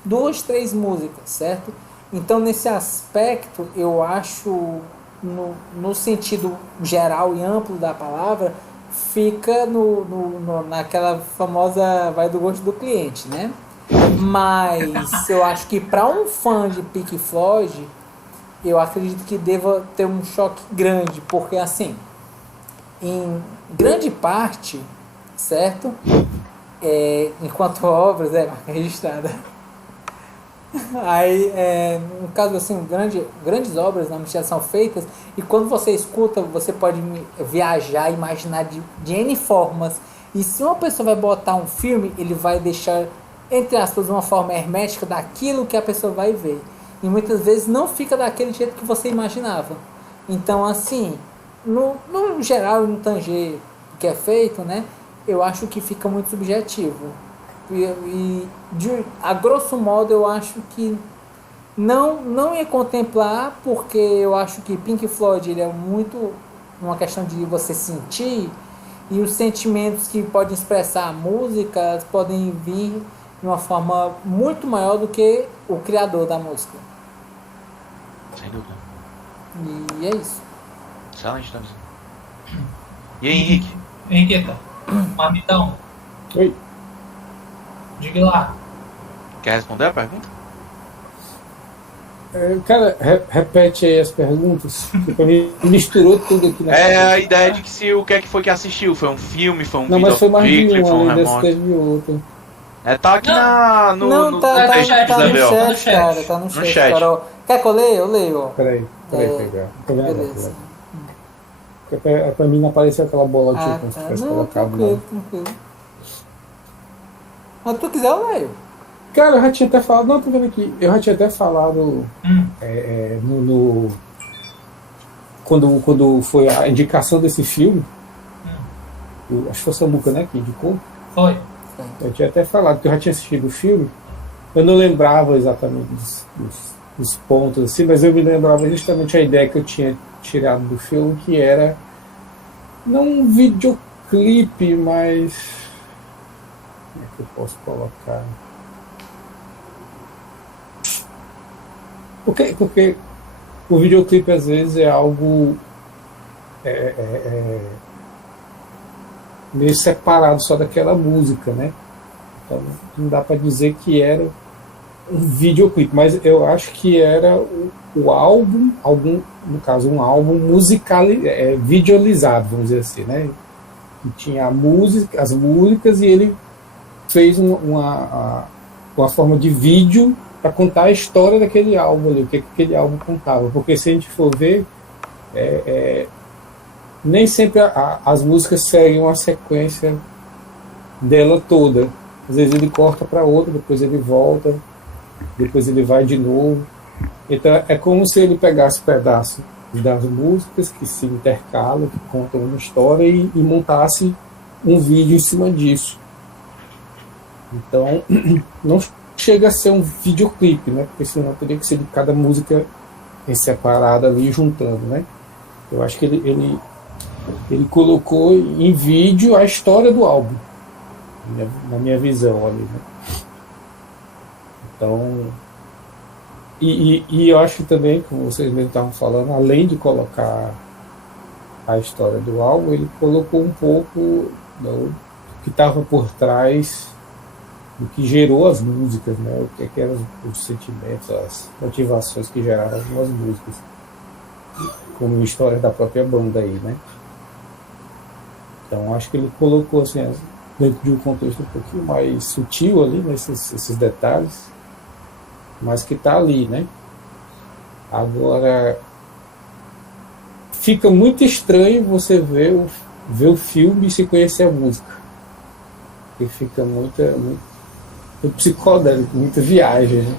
2, 3 músicas, certo? Então, nesse aspecto, eu acho, no sentido geral e amplo da palavra, fica naquela famosa vai do gosto do cliente, né? Mas eu acho que para um fã de Pink Floyd, eu acredito que deva ter um choque grande, porque assim, em grande parte, certo? Enquanto obras, marca registrada. Aí, no caso assim, grandes obras normalmente são feitas, e quando você escuta, você pode viajar, imaginar de N formas. E se uma pessoa vai botar um filme, ele vai deixar, entre aspas, uma forma hermética daquilo que a pessoa vai ver. E muitas vezes não fica daquele jeito que você imaginava. Então, assim, no geral, no tanger que é feito, né, eu acho que fica muito subjetivo. A grosso modo, eu acho que não ia contemplar, porque eu acho que Pink Floyd ele é muito uma questão de você sentir, e os sentimentos que podem expressar a música podem vir de uma forma muito maior do que o criador da música. Sem dúvida. E é isso. Excelente, tá. E aí, Henrique? Henriqueta, Marmitão. Oi. Diga lá. Quer responder a pergunta? Cara, repete aí as perguntas. Misturou tudo aqui. A ideia de que o que é que foi que assistiu? Foi um filme, foi um vídeo? Não, mas foi mais de um, além desse teve outro. Tá aqui no chat, cara. Tá no chat. Carol. Quer que eu leia? Eu leio. Peraí, pegar. Beleza. Pra mim não apareceu aquela bola como se tivesse colocado. Tranquilo. Mas se tu quiser, eu leio. Cara, eu já tinha até falado. Não, tô vendo aqui. Eu já tinha até falado quando foi a indicação desse filme. Acho que foi o Samuca, né, que indicou. Foi. Eu tinha até falado que eu já tinha assistido o filme. Eu não lembrava exatamente dos pontos, assim, mas eu me lembrava justamente a ideia que eu tinha tirado do filme, que era não um videoclipe, mas como é que eu posso colocar? Porque o videoclipe às vezes é algo meio separado só daquela música, né? Então não dá para dizer que era um videoclipe, mas eu acho que era o álbum, no caso um álbum musical, videolizado, vamos dizer assim, né? Que tinha as músicas, e ele fez uma forma de vídeo para contar a história daquele álbum ali, o que aquele álbum contava. Porque se a gente for ver, nem sempre as músicas seguem uma sequência dela toda. Às vezes ele corta para outra, depois ele volta, depois ele vai de novo. Então é como se ele pegasse pedaços das músicas que se intercalam, que contam uma história, e montasse um vídeo em cima disso. Então não chega a ser um videoclipe, né? Porque senão teria que ser de cada música separada ali, juntando, né? Eu acho que ele colocou em vídeo a história do álbum, na minha visão ali, né? Então, e eu acho que também, como vocês mesmo estavam falando, além de colocar a história do álbum, ele colocou um pouco do que estava por trás do que gerou as músicas, né? O que eram os sentimentos, as motivações que geraram algumas músicas, como a história da própria banda aí, né? Então acho que ele colocou assim, dentro de um contexto um pouquinho mais sutil ali, nesses detalhes, mas que está ali, né? Agora fica muito estranho você ver o filme e se conhecer a música, porque fica muito psicodélico, muita viagem, né?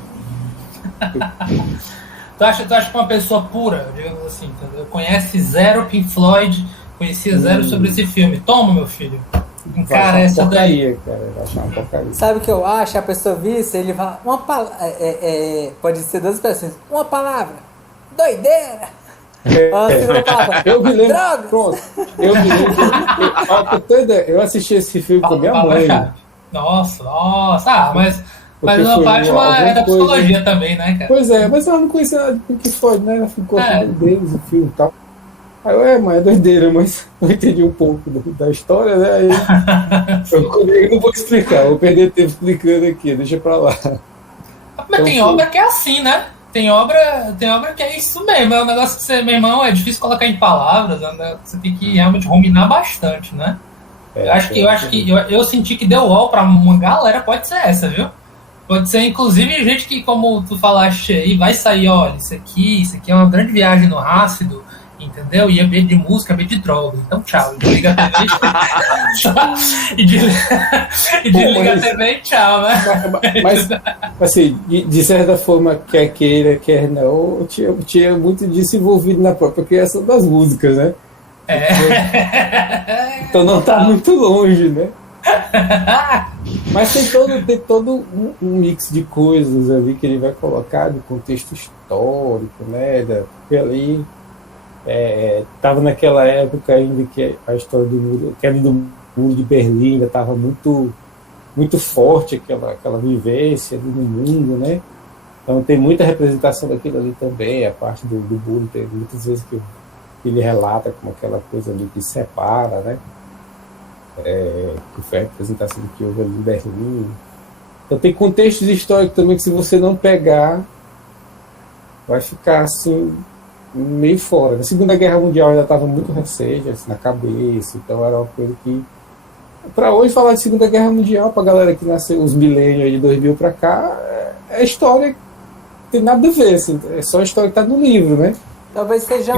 Tu acha que uma pessoa pura, digamos assim, entendeu? Conhece zero Pink Floyd, conhecia zero sobre esse filme. Toma, meu filho. Encara essa daí. Cara, vai achar uma porcaria. Sabe o que eu acho? A pessoa visse, ele fala, pode ser duas pessoas. Uma palavra, doideira. Eu me lembro. Droga. Pronto. Eu me lembro. Eu assisti esse filme com minha mãe. Nossa. Mas uma parte é da psicologia também, né, cara? Pois é, mas ela não conhecia nada de Pink Floyd, né? Ela ficou deles, o filme e tal. Aí eu, mãe, é doideira, mas eu entendi um pouco da história, né? Aí eu não vou explicar, vou perder tempo explicando aqui, deixa pra lá. Mas então, tem obra que é assim, né? Tem obra que é isso mesmo. É um negócio que você, meu irmão, é difícil colocar em palavras, você tem que realmente ruminar bastante, né? Eu senti que deu UOL pra uma galera, pode ser essa, viu? Pode ser, inclusive, gente que, como tu falaste aí, vai sair, olha, isso aqui é uma grande viagem no ácido, entendeu? E é meio de música, meio de droga. Então, tchau. Desliga a TV. e desliga a TV e tchau, né? Mas assim, de certa forma, quer queira, quer não, tinha muito disso envolvido na própria criação das músicas, né? Então não tá muito longe, né? Mas tem todo um mix de coisas ali que ele vai colocar do contexto histórico, né? Porque ali estava naquela época ainda que a história do muro, queda do muro de Berlim ainda estava muito, muito forte, aquela vivência ali no mundo, né? Então tem muita representação daquilo ali também, a parte do muro, tem muitas vezes que ele relata como aquela coisa ali que separa, né? Que foi a representação do que houve ali em Berlim. Então tem contextos históricos também que, se você não pegar, vai ficar assim meio fora. Na Segunda Guerra Mundial ainda estava muito recente assim, na cabeça, então era uma coisa que, para hoje, falar de Segunda Guerra Mundial para a galera que nasceu os milênios de 2000 para cá, é história que tem nada a ver, assim, é só a história que está no livro, né? Talvez seja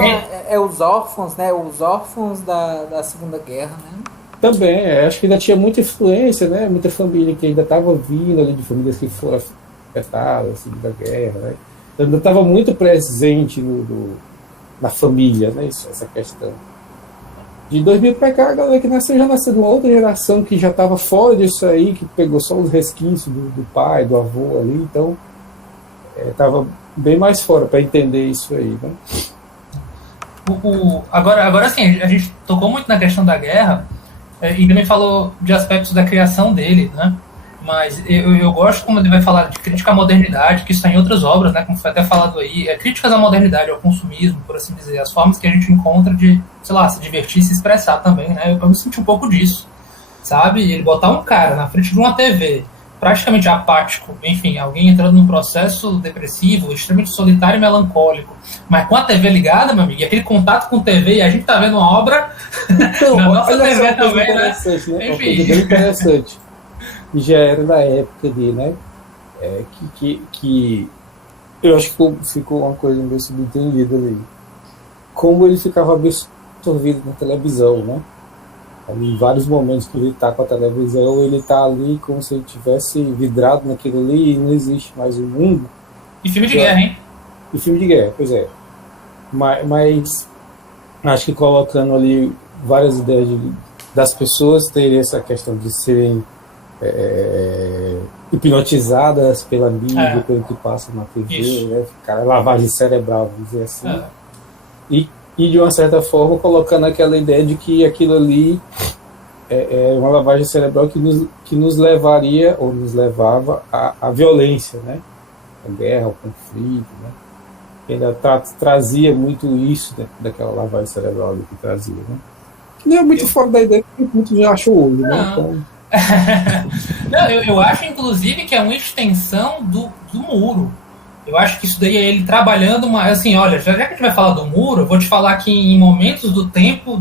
os órfãos, né? Os órfãos da Segunda Guerra, né? Também, acho que ainda tinha muita influência, né? Muita família que ainda estava vindo ali, de famílias que foram afetadas assim, da guerra, né? Então, ainda estava muito presente na família, né? Essa questão. De 2000 para cá, a galera que nasceu já nasceu de uma outra geração que já estava fora disso aí, que pegou só os resquícios do pai, do avô ali, então estava bem mais fora para entender isso aí, né? Agora sim, a gente tocou muito na questão da guerra, e também falou de aspectos da criação dele, né? Mas eu gosto como ele vai falar de crítica à modernidade, que está em outras obras, né? Como foi até falado aí, críticas à modernidade, ao consumismo, por assim dizer, as formas que a gente encontra de, sei lá, se divertir e se expressar também, né? Eu me senti um pouco disso, sabe? Ele botar um cara na frente de uma TV, praticamente apático, enfim, alguém entrando num processo depressivo, extremamente solitário e melancólico, mas com a TV ligada, meu amigo, e aquele contato com TV, e a gente tá vendo uma obra então, na nossa TV também, né? Enfim. Uma coisa bem interessante, que já era da época dele, né? Que eu acho que ficou uma coisa meio subentendida ali. Como ele ficava absorvido na televisão, né? Em vários momentos que ele está com a televisão, ele está ali como se ele tivesse vidrado naquilo ali e não existe mais o mundo. E filme de guerra, hein? E filme de guerra, pois é. Mas acho que colocando ali várias ideias das pessoas terem essa questão de serem hipnotizadas pela mídia, pelo que passa na TV, né? Ficar lavagem cerebral, vamos dizer assim. E de uma certa forma colocando aquela ideia de que aquilo ali é uma lavagem cerebral que nos levaria ou nos levava à violência, né? A guerra, o conflito, né? Ainda trazia muito isso, né? Daquela lavagem cerebral que trazia, né? Que nem é muito fora da ideia que muito já achou hoje, né? Então, Não, eu acho, inclusive, que é uma extensão do muro. Eu acho que isso daí é ele trabalhando assim, olha, já que a gente vai falar do muro, eu vou te falar aqui em momentos do tempo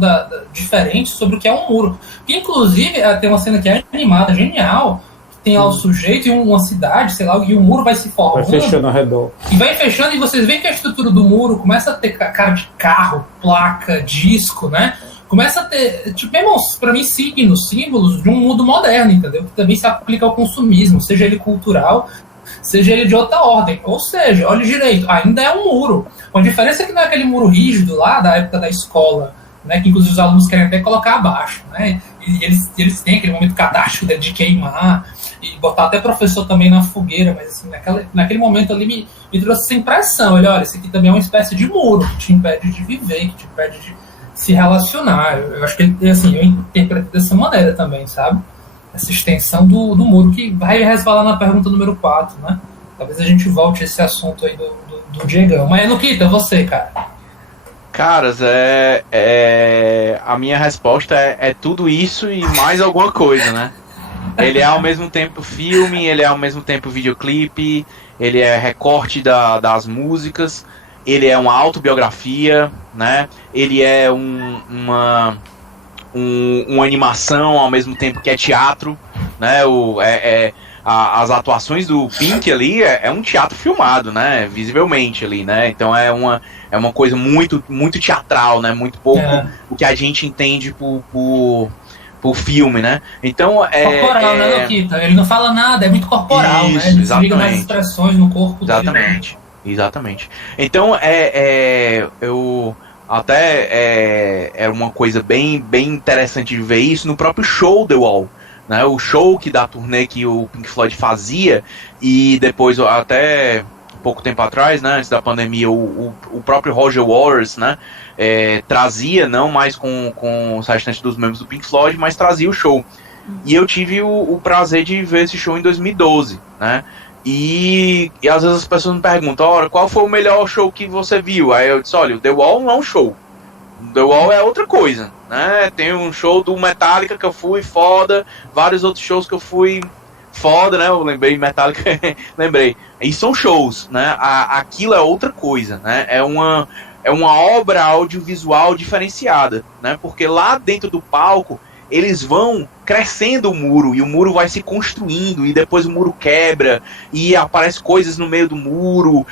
diferentes sobre o que é um muro. Que, inclusive, tem uma cena que é animada, genial, que tem lá o sujeito e uma cidade, sei lá, e o muro vai se formando. Vai fechando ao redor. E vai fechando, e vocês veem que a estrutura do muro começa a ter cara de carro, placa, disco, né? Começa a ter, tipo, pra mim, símbolos de um mundo moderno, entendeu? Que também se aplica ao consumismo, seja ele cultural, seja ele de outra ordem. Ou seja, olha direito, ainda é um muro. Com a diferença que não é aquele muro rígido lá da época da escola, né, que inclusive os alunos querem até colocar abaixo, né? E eles têm aquele momento catástico de queimar e botar até professor também na fogueira, mas assim, naquele momento ali me trouxe essa impressão. Olha, isso aqui também é uma espécie de muro que te impede de viver, que te impede de se relacionar. Eu acho que assim, eu interpreto dessa maneira também, sabe? Essa extensão do muro, que vai resvalar na pergunta número 4, né? Talvez a gente volte a esse assunto aí do Diegão. Mas, Luquita, você, cara? Caras, a minha resposta é tudo isso e mais alguma coisa, né? Ele é ao mesmo tempo filme, ele é ao mesmo tempo videoclipe, ele é recorte das músicas, ele é uma autobiografia, né? Ele é uma animação ao mesmo tempo que é teatro, né? As atuações do Pink ali é um teatro filmado, né? Visivelmente ali, né? Então é uma coisa muito, muito teatral, né? Muito pouco o que a gente entende por filme, né? Então corporal, né, Luquita? Ele não fala nada, é muito corporal, isso, né? Ele se liga nas exatamente. expressões no corpo Exatamente. dele. Exatamente. Então eu até é uma coisa bem interessante de ver isso no próprio show The Wall, né? O show da turnê que o Pink Floyd fazia, e depois até pouco tempo atrás, né, antes da pandemia, o próprio Roger Waters, né, trazia, não mais com os restantes dos membros do Pink Floyd, mas trazia o show. E eu tive o prazer de ver esse show em 2012, né? E às vezes as pessoas me perguntam, ora, qual foi o melhor show que você viu? Aí eu disse, olha, o The Wall não é um show. O The Wall é outra coisa, né? Tem um show do Metallica que eu fui, foda. Vários outros shows que eu fui, foda, né? Eu lembrei Metallica, lembrei. E são shows, né? Aquilo é outra coisa, né? É uma obra audiovisual diferenciada, né? Porque lá dentro do palco eles vão crescendo o muro, e o muro vai se construindo, e depois o muro quebra, e aparecem coisas no meio do muro,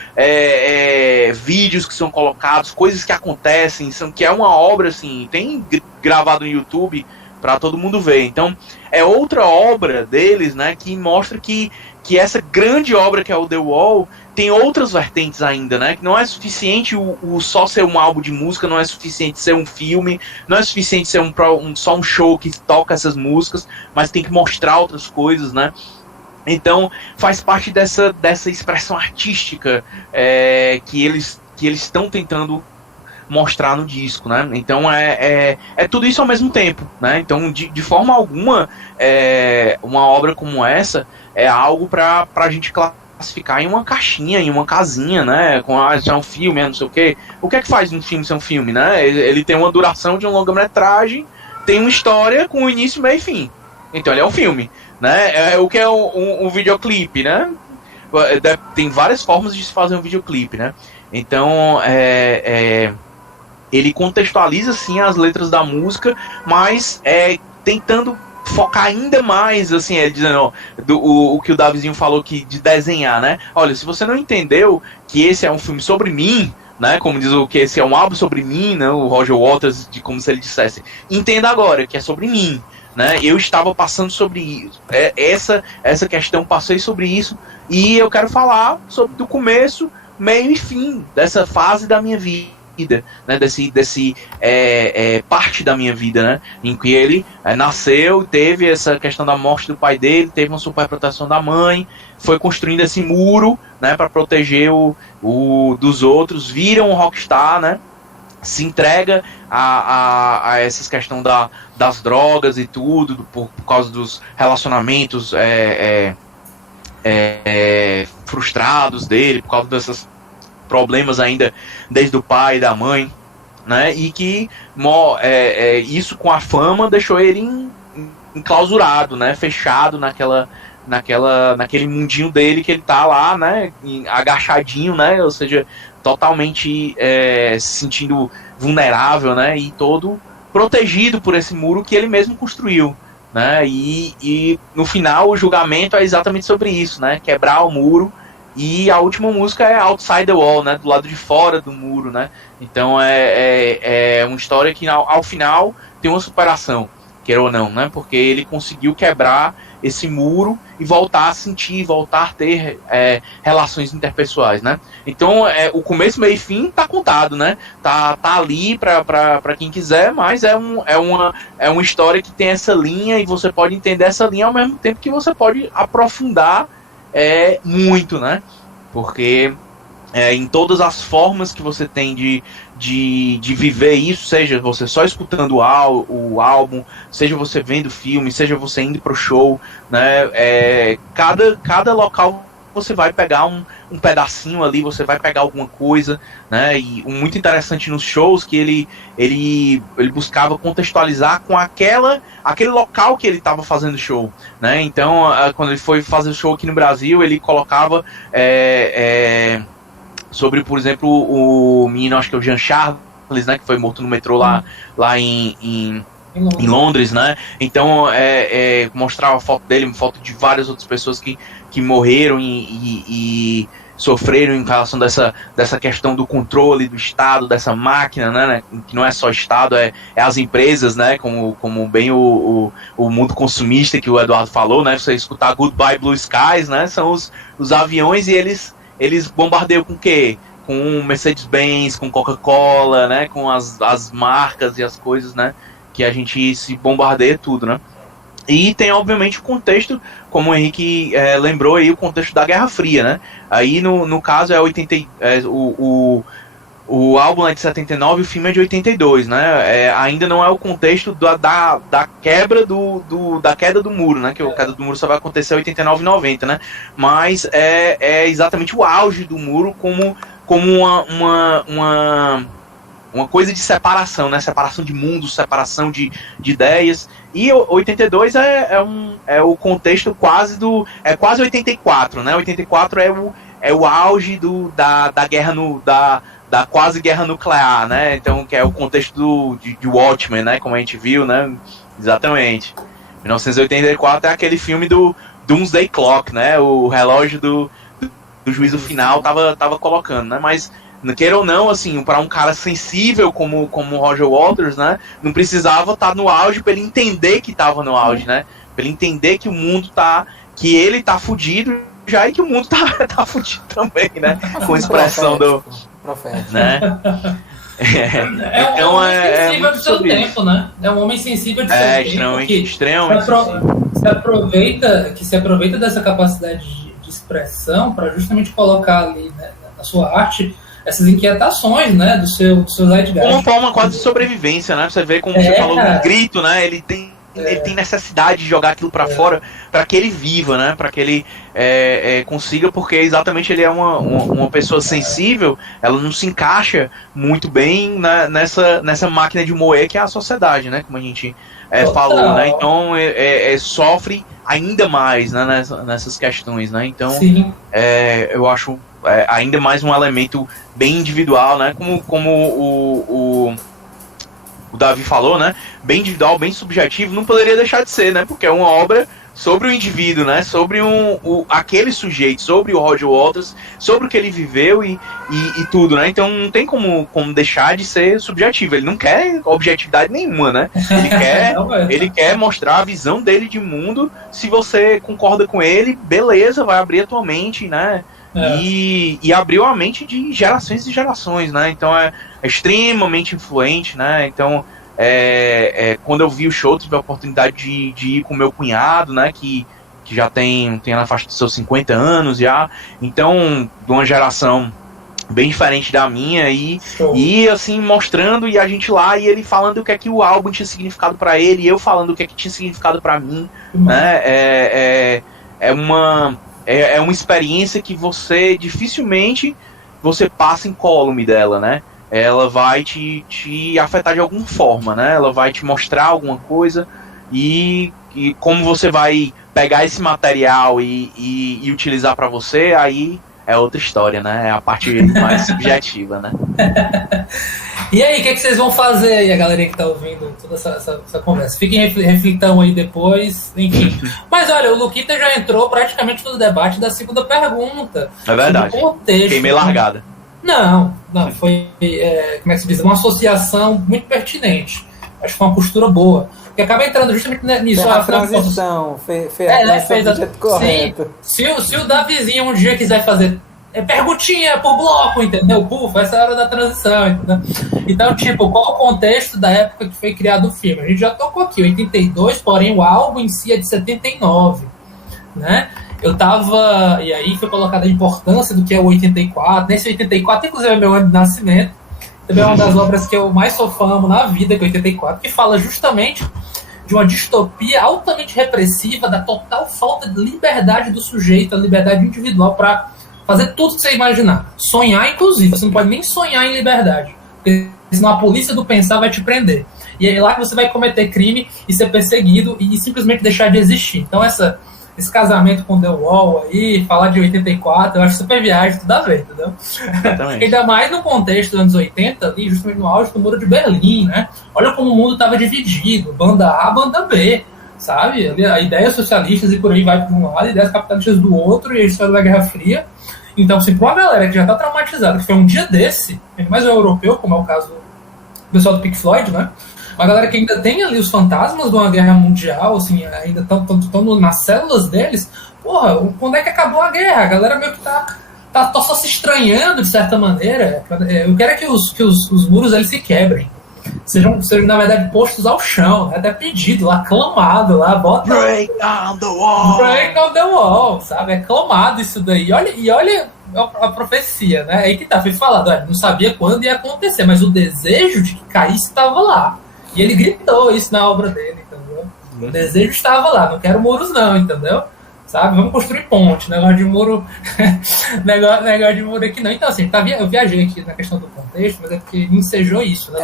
vídeos que são colocados, coisas que acontecem, que é uma obra, assim, tem gravado no YouTube para todo mundo ver. Então, é outra obra deles, né, que mostra que essa grande obra que é o The Wall tem outras vertentes ainda, né? Que não é suficiente o só ser um álbum de música, não é suficiente ser um filme, não é suficiente ser só um show que toca essas músicas, mas tem que mostrar outras coisas, né? Então, faz parte dessa expressão artística que eles estão tentando mostrar no disco, né? Então é tudo isso ao mesmo tempo, né? Então de forma alguma uma obra como essa é algo para a gente classificar em uma caixinha, em uma casinha, né? Isso é um filme, não sei o quê. O que é que faz um filme ser um filme, né? Ele tem uma duração de um longa-metragem, tem uma história com início, meio e fim. Então ele é um filme, né? O que é um videoclipe, né? Tem várias formas de se fazer um videoclipe, né? Então ele contextualiza sim as letras da música, mas tentando focar ainda mais, assim, dizendo o que o Davizinho falou de desenhar, né? Olha, se você não entendeu que esse é um filme sobre mim, né? Como diz que esse é um álbum sobre mim, né? O Roger Waters, como se ele dissesse, entenda agora que é sobre mim, né? Eu estava passando sobre isso, essa questão, passei sobre isso, e eu quero falar sobre do começo, meio e fim dessa fase da minha vida, né, desse parte da minha vida, né, em que ele nasceu, teve essa questão da morte do pai dele, teve uma superproteção da mãe, foi construindo esse muro, né, para proteger dos outros, vira um rockstar, né, se entrega a essas questões das drogas e tudo, por causa dos relacionamentos frustrados dele, por causa desses problemas ainda desde o pai e da mãe, né? E que isso com a fama deixou ele enclausurado, né, fechado naquele mundinho dele que ele tá lá, né, agachadinho, né, ou seja, totalmente se sentindo vulnerável, né, e todo protegido por esse muro que ele mesmo construiu, né, e no final o julgamento é exatamente sobre isso, né, quebrar o muro. E a última música é Outside the Wall, né, do lado de fora do muro, né. Então é uma história que ao final tem uma superação, quer ou não, né, porque ele conseguiu quebrar esse muro e voltar a sentir, voltar a ter relações interpessoais, né. Então o começo, meio e fim tá contado, né, tá ali para quem quiser, mas é uma história que tem essa linha e você pode entender essa linha ao mesmo tempo que você pode aprofundar muito, né? Porque em todas as formas que você tem de viver isso, seja você só escutando o álbum, seja você vendo filme, seja você indo pro show, né? Cada local você vai pegar um pedacinho ali, você vai pegar alguma coisa, né? E muito interessante nos shows que ele buscava contextualizar com aquele local que ele estava fazendo show, né? Então, quando ele foi fazer show aqui no Brasil, ele colocava sobre, por exemplo, o menino, acho que é o Jean Charles, né? Que foi morto no metrô lá em Londres, né? Então mostrava a foto dele, foto de várias outras pessoas que morreram e sofreram em relação dessa questão do controle do Estado, dessa máquina, né? Que não é só Estado, é as empresas, né? Como bem o mundo consumista que o Eduardo falou, né? Você escutar Goodbye Blue Skies, né? São os aviões e eles bombardeiam com o quê? Com Mercedes-Benz, com Coca-Cola, né? Com as marcas e as coisas, né? Que a gente se bombardeia tudo, né? E tem, obviamente, o contexto, como o Henrique lembrou aí, o contexto da Guerra Fria, né? Aí, no caso, o álbum é de 79 e o filme é de 82, né? Ainda não é o contexto da quebra da queda do muro, né? Que a queda do muro só vai acontecer em 89 e 90, né? Mas é exatamente o auge do muro como uma coisa de separação, né? Separação de mundos, separação de ideias. E 82 é o contexto quase quase 84, né? 84 é o auge da guerra da quase guerra nuclear, né? Então, que é o contexto de Watchmen, né? Como a gente viu, né? Exatamente. 1984 é aquele filme do Doomsday Clock, né? O relógio do juízo final tava colocando, né? Mas queira ou não, assim, para um cara sensível como o Roger Waters, né, não precisava estar no auge para ele entender que estava no auge, né, para ele entender que o mundo que ele tá fudido já e que o mundo tá fudido também, né, com a expressão do profeta, né. Um homem sensível do seu tempo, né? É um homem sensível do seu tempo. Extremamente se aproveita dessa capacidade de expressão para justamente colocar ali, né, na sua arte essas inquietações, né, do seu zeitgeist. Uma forma quase de sobrevivência, né? Você vê como você falou do grito, né? Ele tem necessidade de jogar aquilo para fora para que ele viva, né? Para que ele consiga, porque exatamente ele é uma pessoa sensível, ela não se encaixa muito bem nessa máquina de moer que é a sociedade, né? Como a gente falou, né? Então sofre ainda mais, né, nessas questões, né? Então eu acho ainda mais um elemento bem individual, né? Como o Davi falou, né? Bem individual, bem subjetivo, não poderia deixar de ser, né? Porque é uma obra sobre o indivíduo, né? Sobre aquele sujeito, sobre o Roger Waters, sobre o que ele viveu e tudo, né? Então não tem como deixar de ser subjetivo. Ele não quer objetividade nenhuma, né? Ele quer mostrar a visão dele de mundo. Se você concorda com ele, beleza, vai abrir a tua mente, né? E abriu a mente de gerações e gerações, né? Então é extremamente influente, né? Então quando eu vi o show, tive a oportunidade de ir com meu cunhado, né? Que já tem na faixa dos seus 50 anos já. Então, de uma geração bem diferente da minha e assim, mostrando, e a gente lá, e ele falando o que é que o álbum tinha significado pra ele, e eu falando o que é que tinha significado pra mim, né? É uma experiência que você dificilmente você passa incólume dela, né? Ela vai te afetar de alguma forma, né? Ela vai te mostrar alguma coisa, e como você vai pegar esse material e utilizar para você, aí é outra história, né? É a parte mais subjetiva, né? E aí, o que vocês vão fazer aí, a galera que tá ouvindo toda essa conversa? Fiquem reflitão aí depois, enfim. Mas olha, o Luquita já entrou praticamente no debate da segunda pergunta. É verdade. Fiquei meio largada. Não, foi, como é que se diz? Uma associação muito pertinente. Acho que foi uma postura boa. Porque acaba entrando justamente nisso. Fez a transição, fez a do jeito correto. Se o Davizinho um dia quiser fazer perguntinha por bloco, entendeu? Puf, essa é a hora da transição, entendeu? Então, tipo, qual o contexto da época que foi criado o filme? A gente já tocou aqui, 82, porém o álbum em si é de 79, né? Eu tava... E aí foi colocada a importância do que é o 84. Nesse 84, inclusive, é meu ano de nascimento. Também é uma das obras que eu mais sou fã, amo na vida, que é 84, que fala justamente de uma distopia altamente repressiva, da total falta de liberdade do sujeito, a liberdade individual para fazer tudo que você imaginar. Sonhar, inclusive. Você não pode nem sonhar em liberdade, porque senão a polícia do pensar vai te prender. E é lá que você vai cometer crime e ser perseguido e simplesmente deixar de existir. Então esse casamento com The Wall aí, falar de 84, eu acho super viagem, tudo a ver, entendeu? Ainda mais no contexto dos anos 80, ali, justamente no auge do Muro de Berlim, né? Olha como o mundo estava dividido, banda A, banda B, sabe? Ideias socialistas e por aí vai para um lado, ideias capitalistas do outro, e a história da Guerra Fria. Então, assim, para uma galera que já está traumatizada, que foi um dia desse, mais um europeu, como é o caso do pessoal do Pink Floyd, né? Uma galera que ainda tem ali os fantasmas de uma guerra mundial, assim, ainda estão nas células deles. Porra, quando é que acabou a guerra? A galera meio que tá só se estranhando, de certa maneira. Eu quero é que os muros eles se quebrem. Sejam, na verdade, postos ao chão, né? Até pedido lá, clamado lá, bota... Break down the wall! Break down the wall, sabe? É clamado isso daí. Olha a profecia, né? Aí que tá, foi falado, não sabia quando ia acontecer, mas o desejo de que caísse estava lá. E ele gritou isso na obra dele, entendeu? O desejo estava lá, não quero muros não, entendeu? Sabe? Vamos construir ponte, negócio de muro negócio de muro aqui não. Então assim, eu viajei aqui na questão do contexto, mas é porque ensejou isso, né?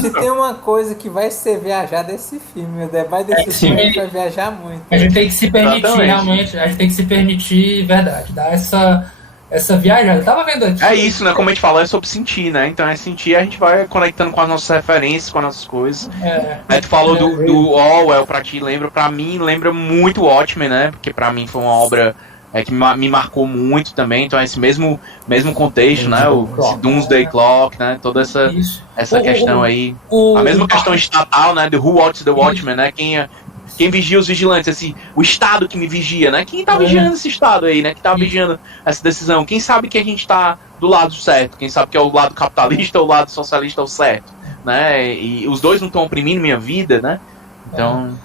Se tem uma coisa que vai ser viajada esse filme, o debate desse filme a gente vai viajar muito. A gente tem que se permitir realmente, a gente tem que se permitir, verdade, dar essa viagem, eu tava vendo aqui. É isso, né? Como a gente falou, é sobre sentir, né? Então é sentir, a gente vai conectando com as nossas referências, com as nossas coisas. Tu falou do Orwell, pra ti, pra mim, lembra muito Watchmen, né? Porque pra mim foi uma obra que me marcou muito também. Então é esse mesmo contexto, né? O Doomsday Clock, né? Toda essa questão aí. A mesma questão estatal, né? Do Who Watches the Watchmen, né? Quem vigia os vigilantes, assim, o Estado que me vigia, né? Quem tá vigiando esse Estado aí, né? Que tá vigiando essa decisão? Quem sabe que a gente tá do lado certo? Quem sabe que é o lado capitalista ou o lado socialista é o certo, né? E os dois não estão oprimindo minha vida, né? Então...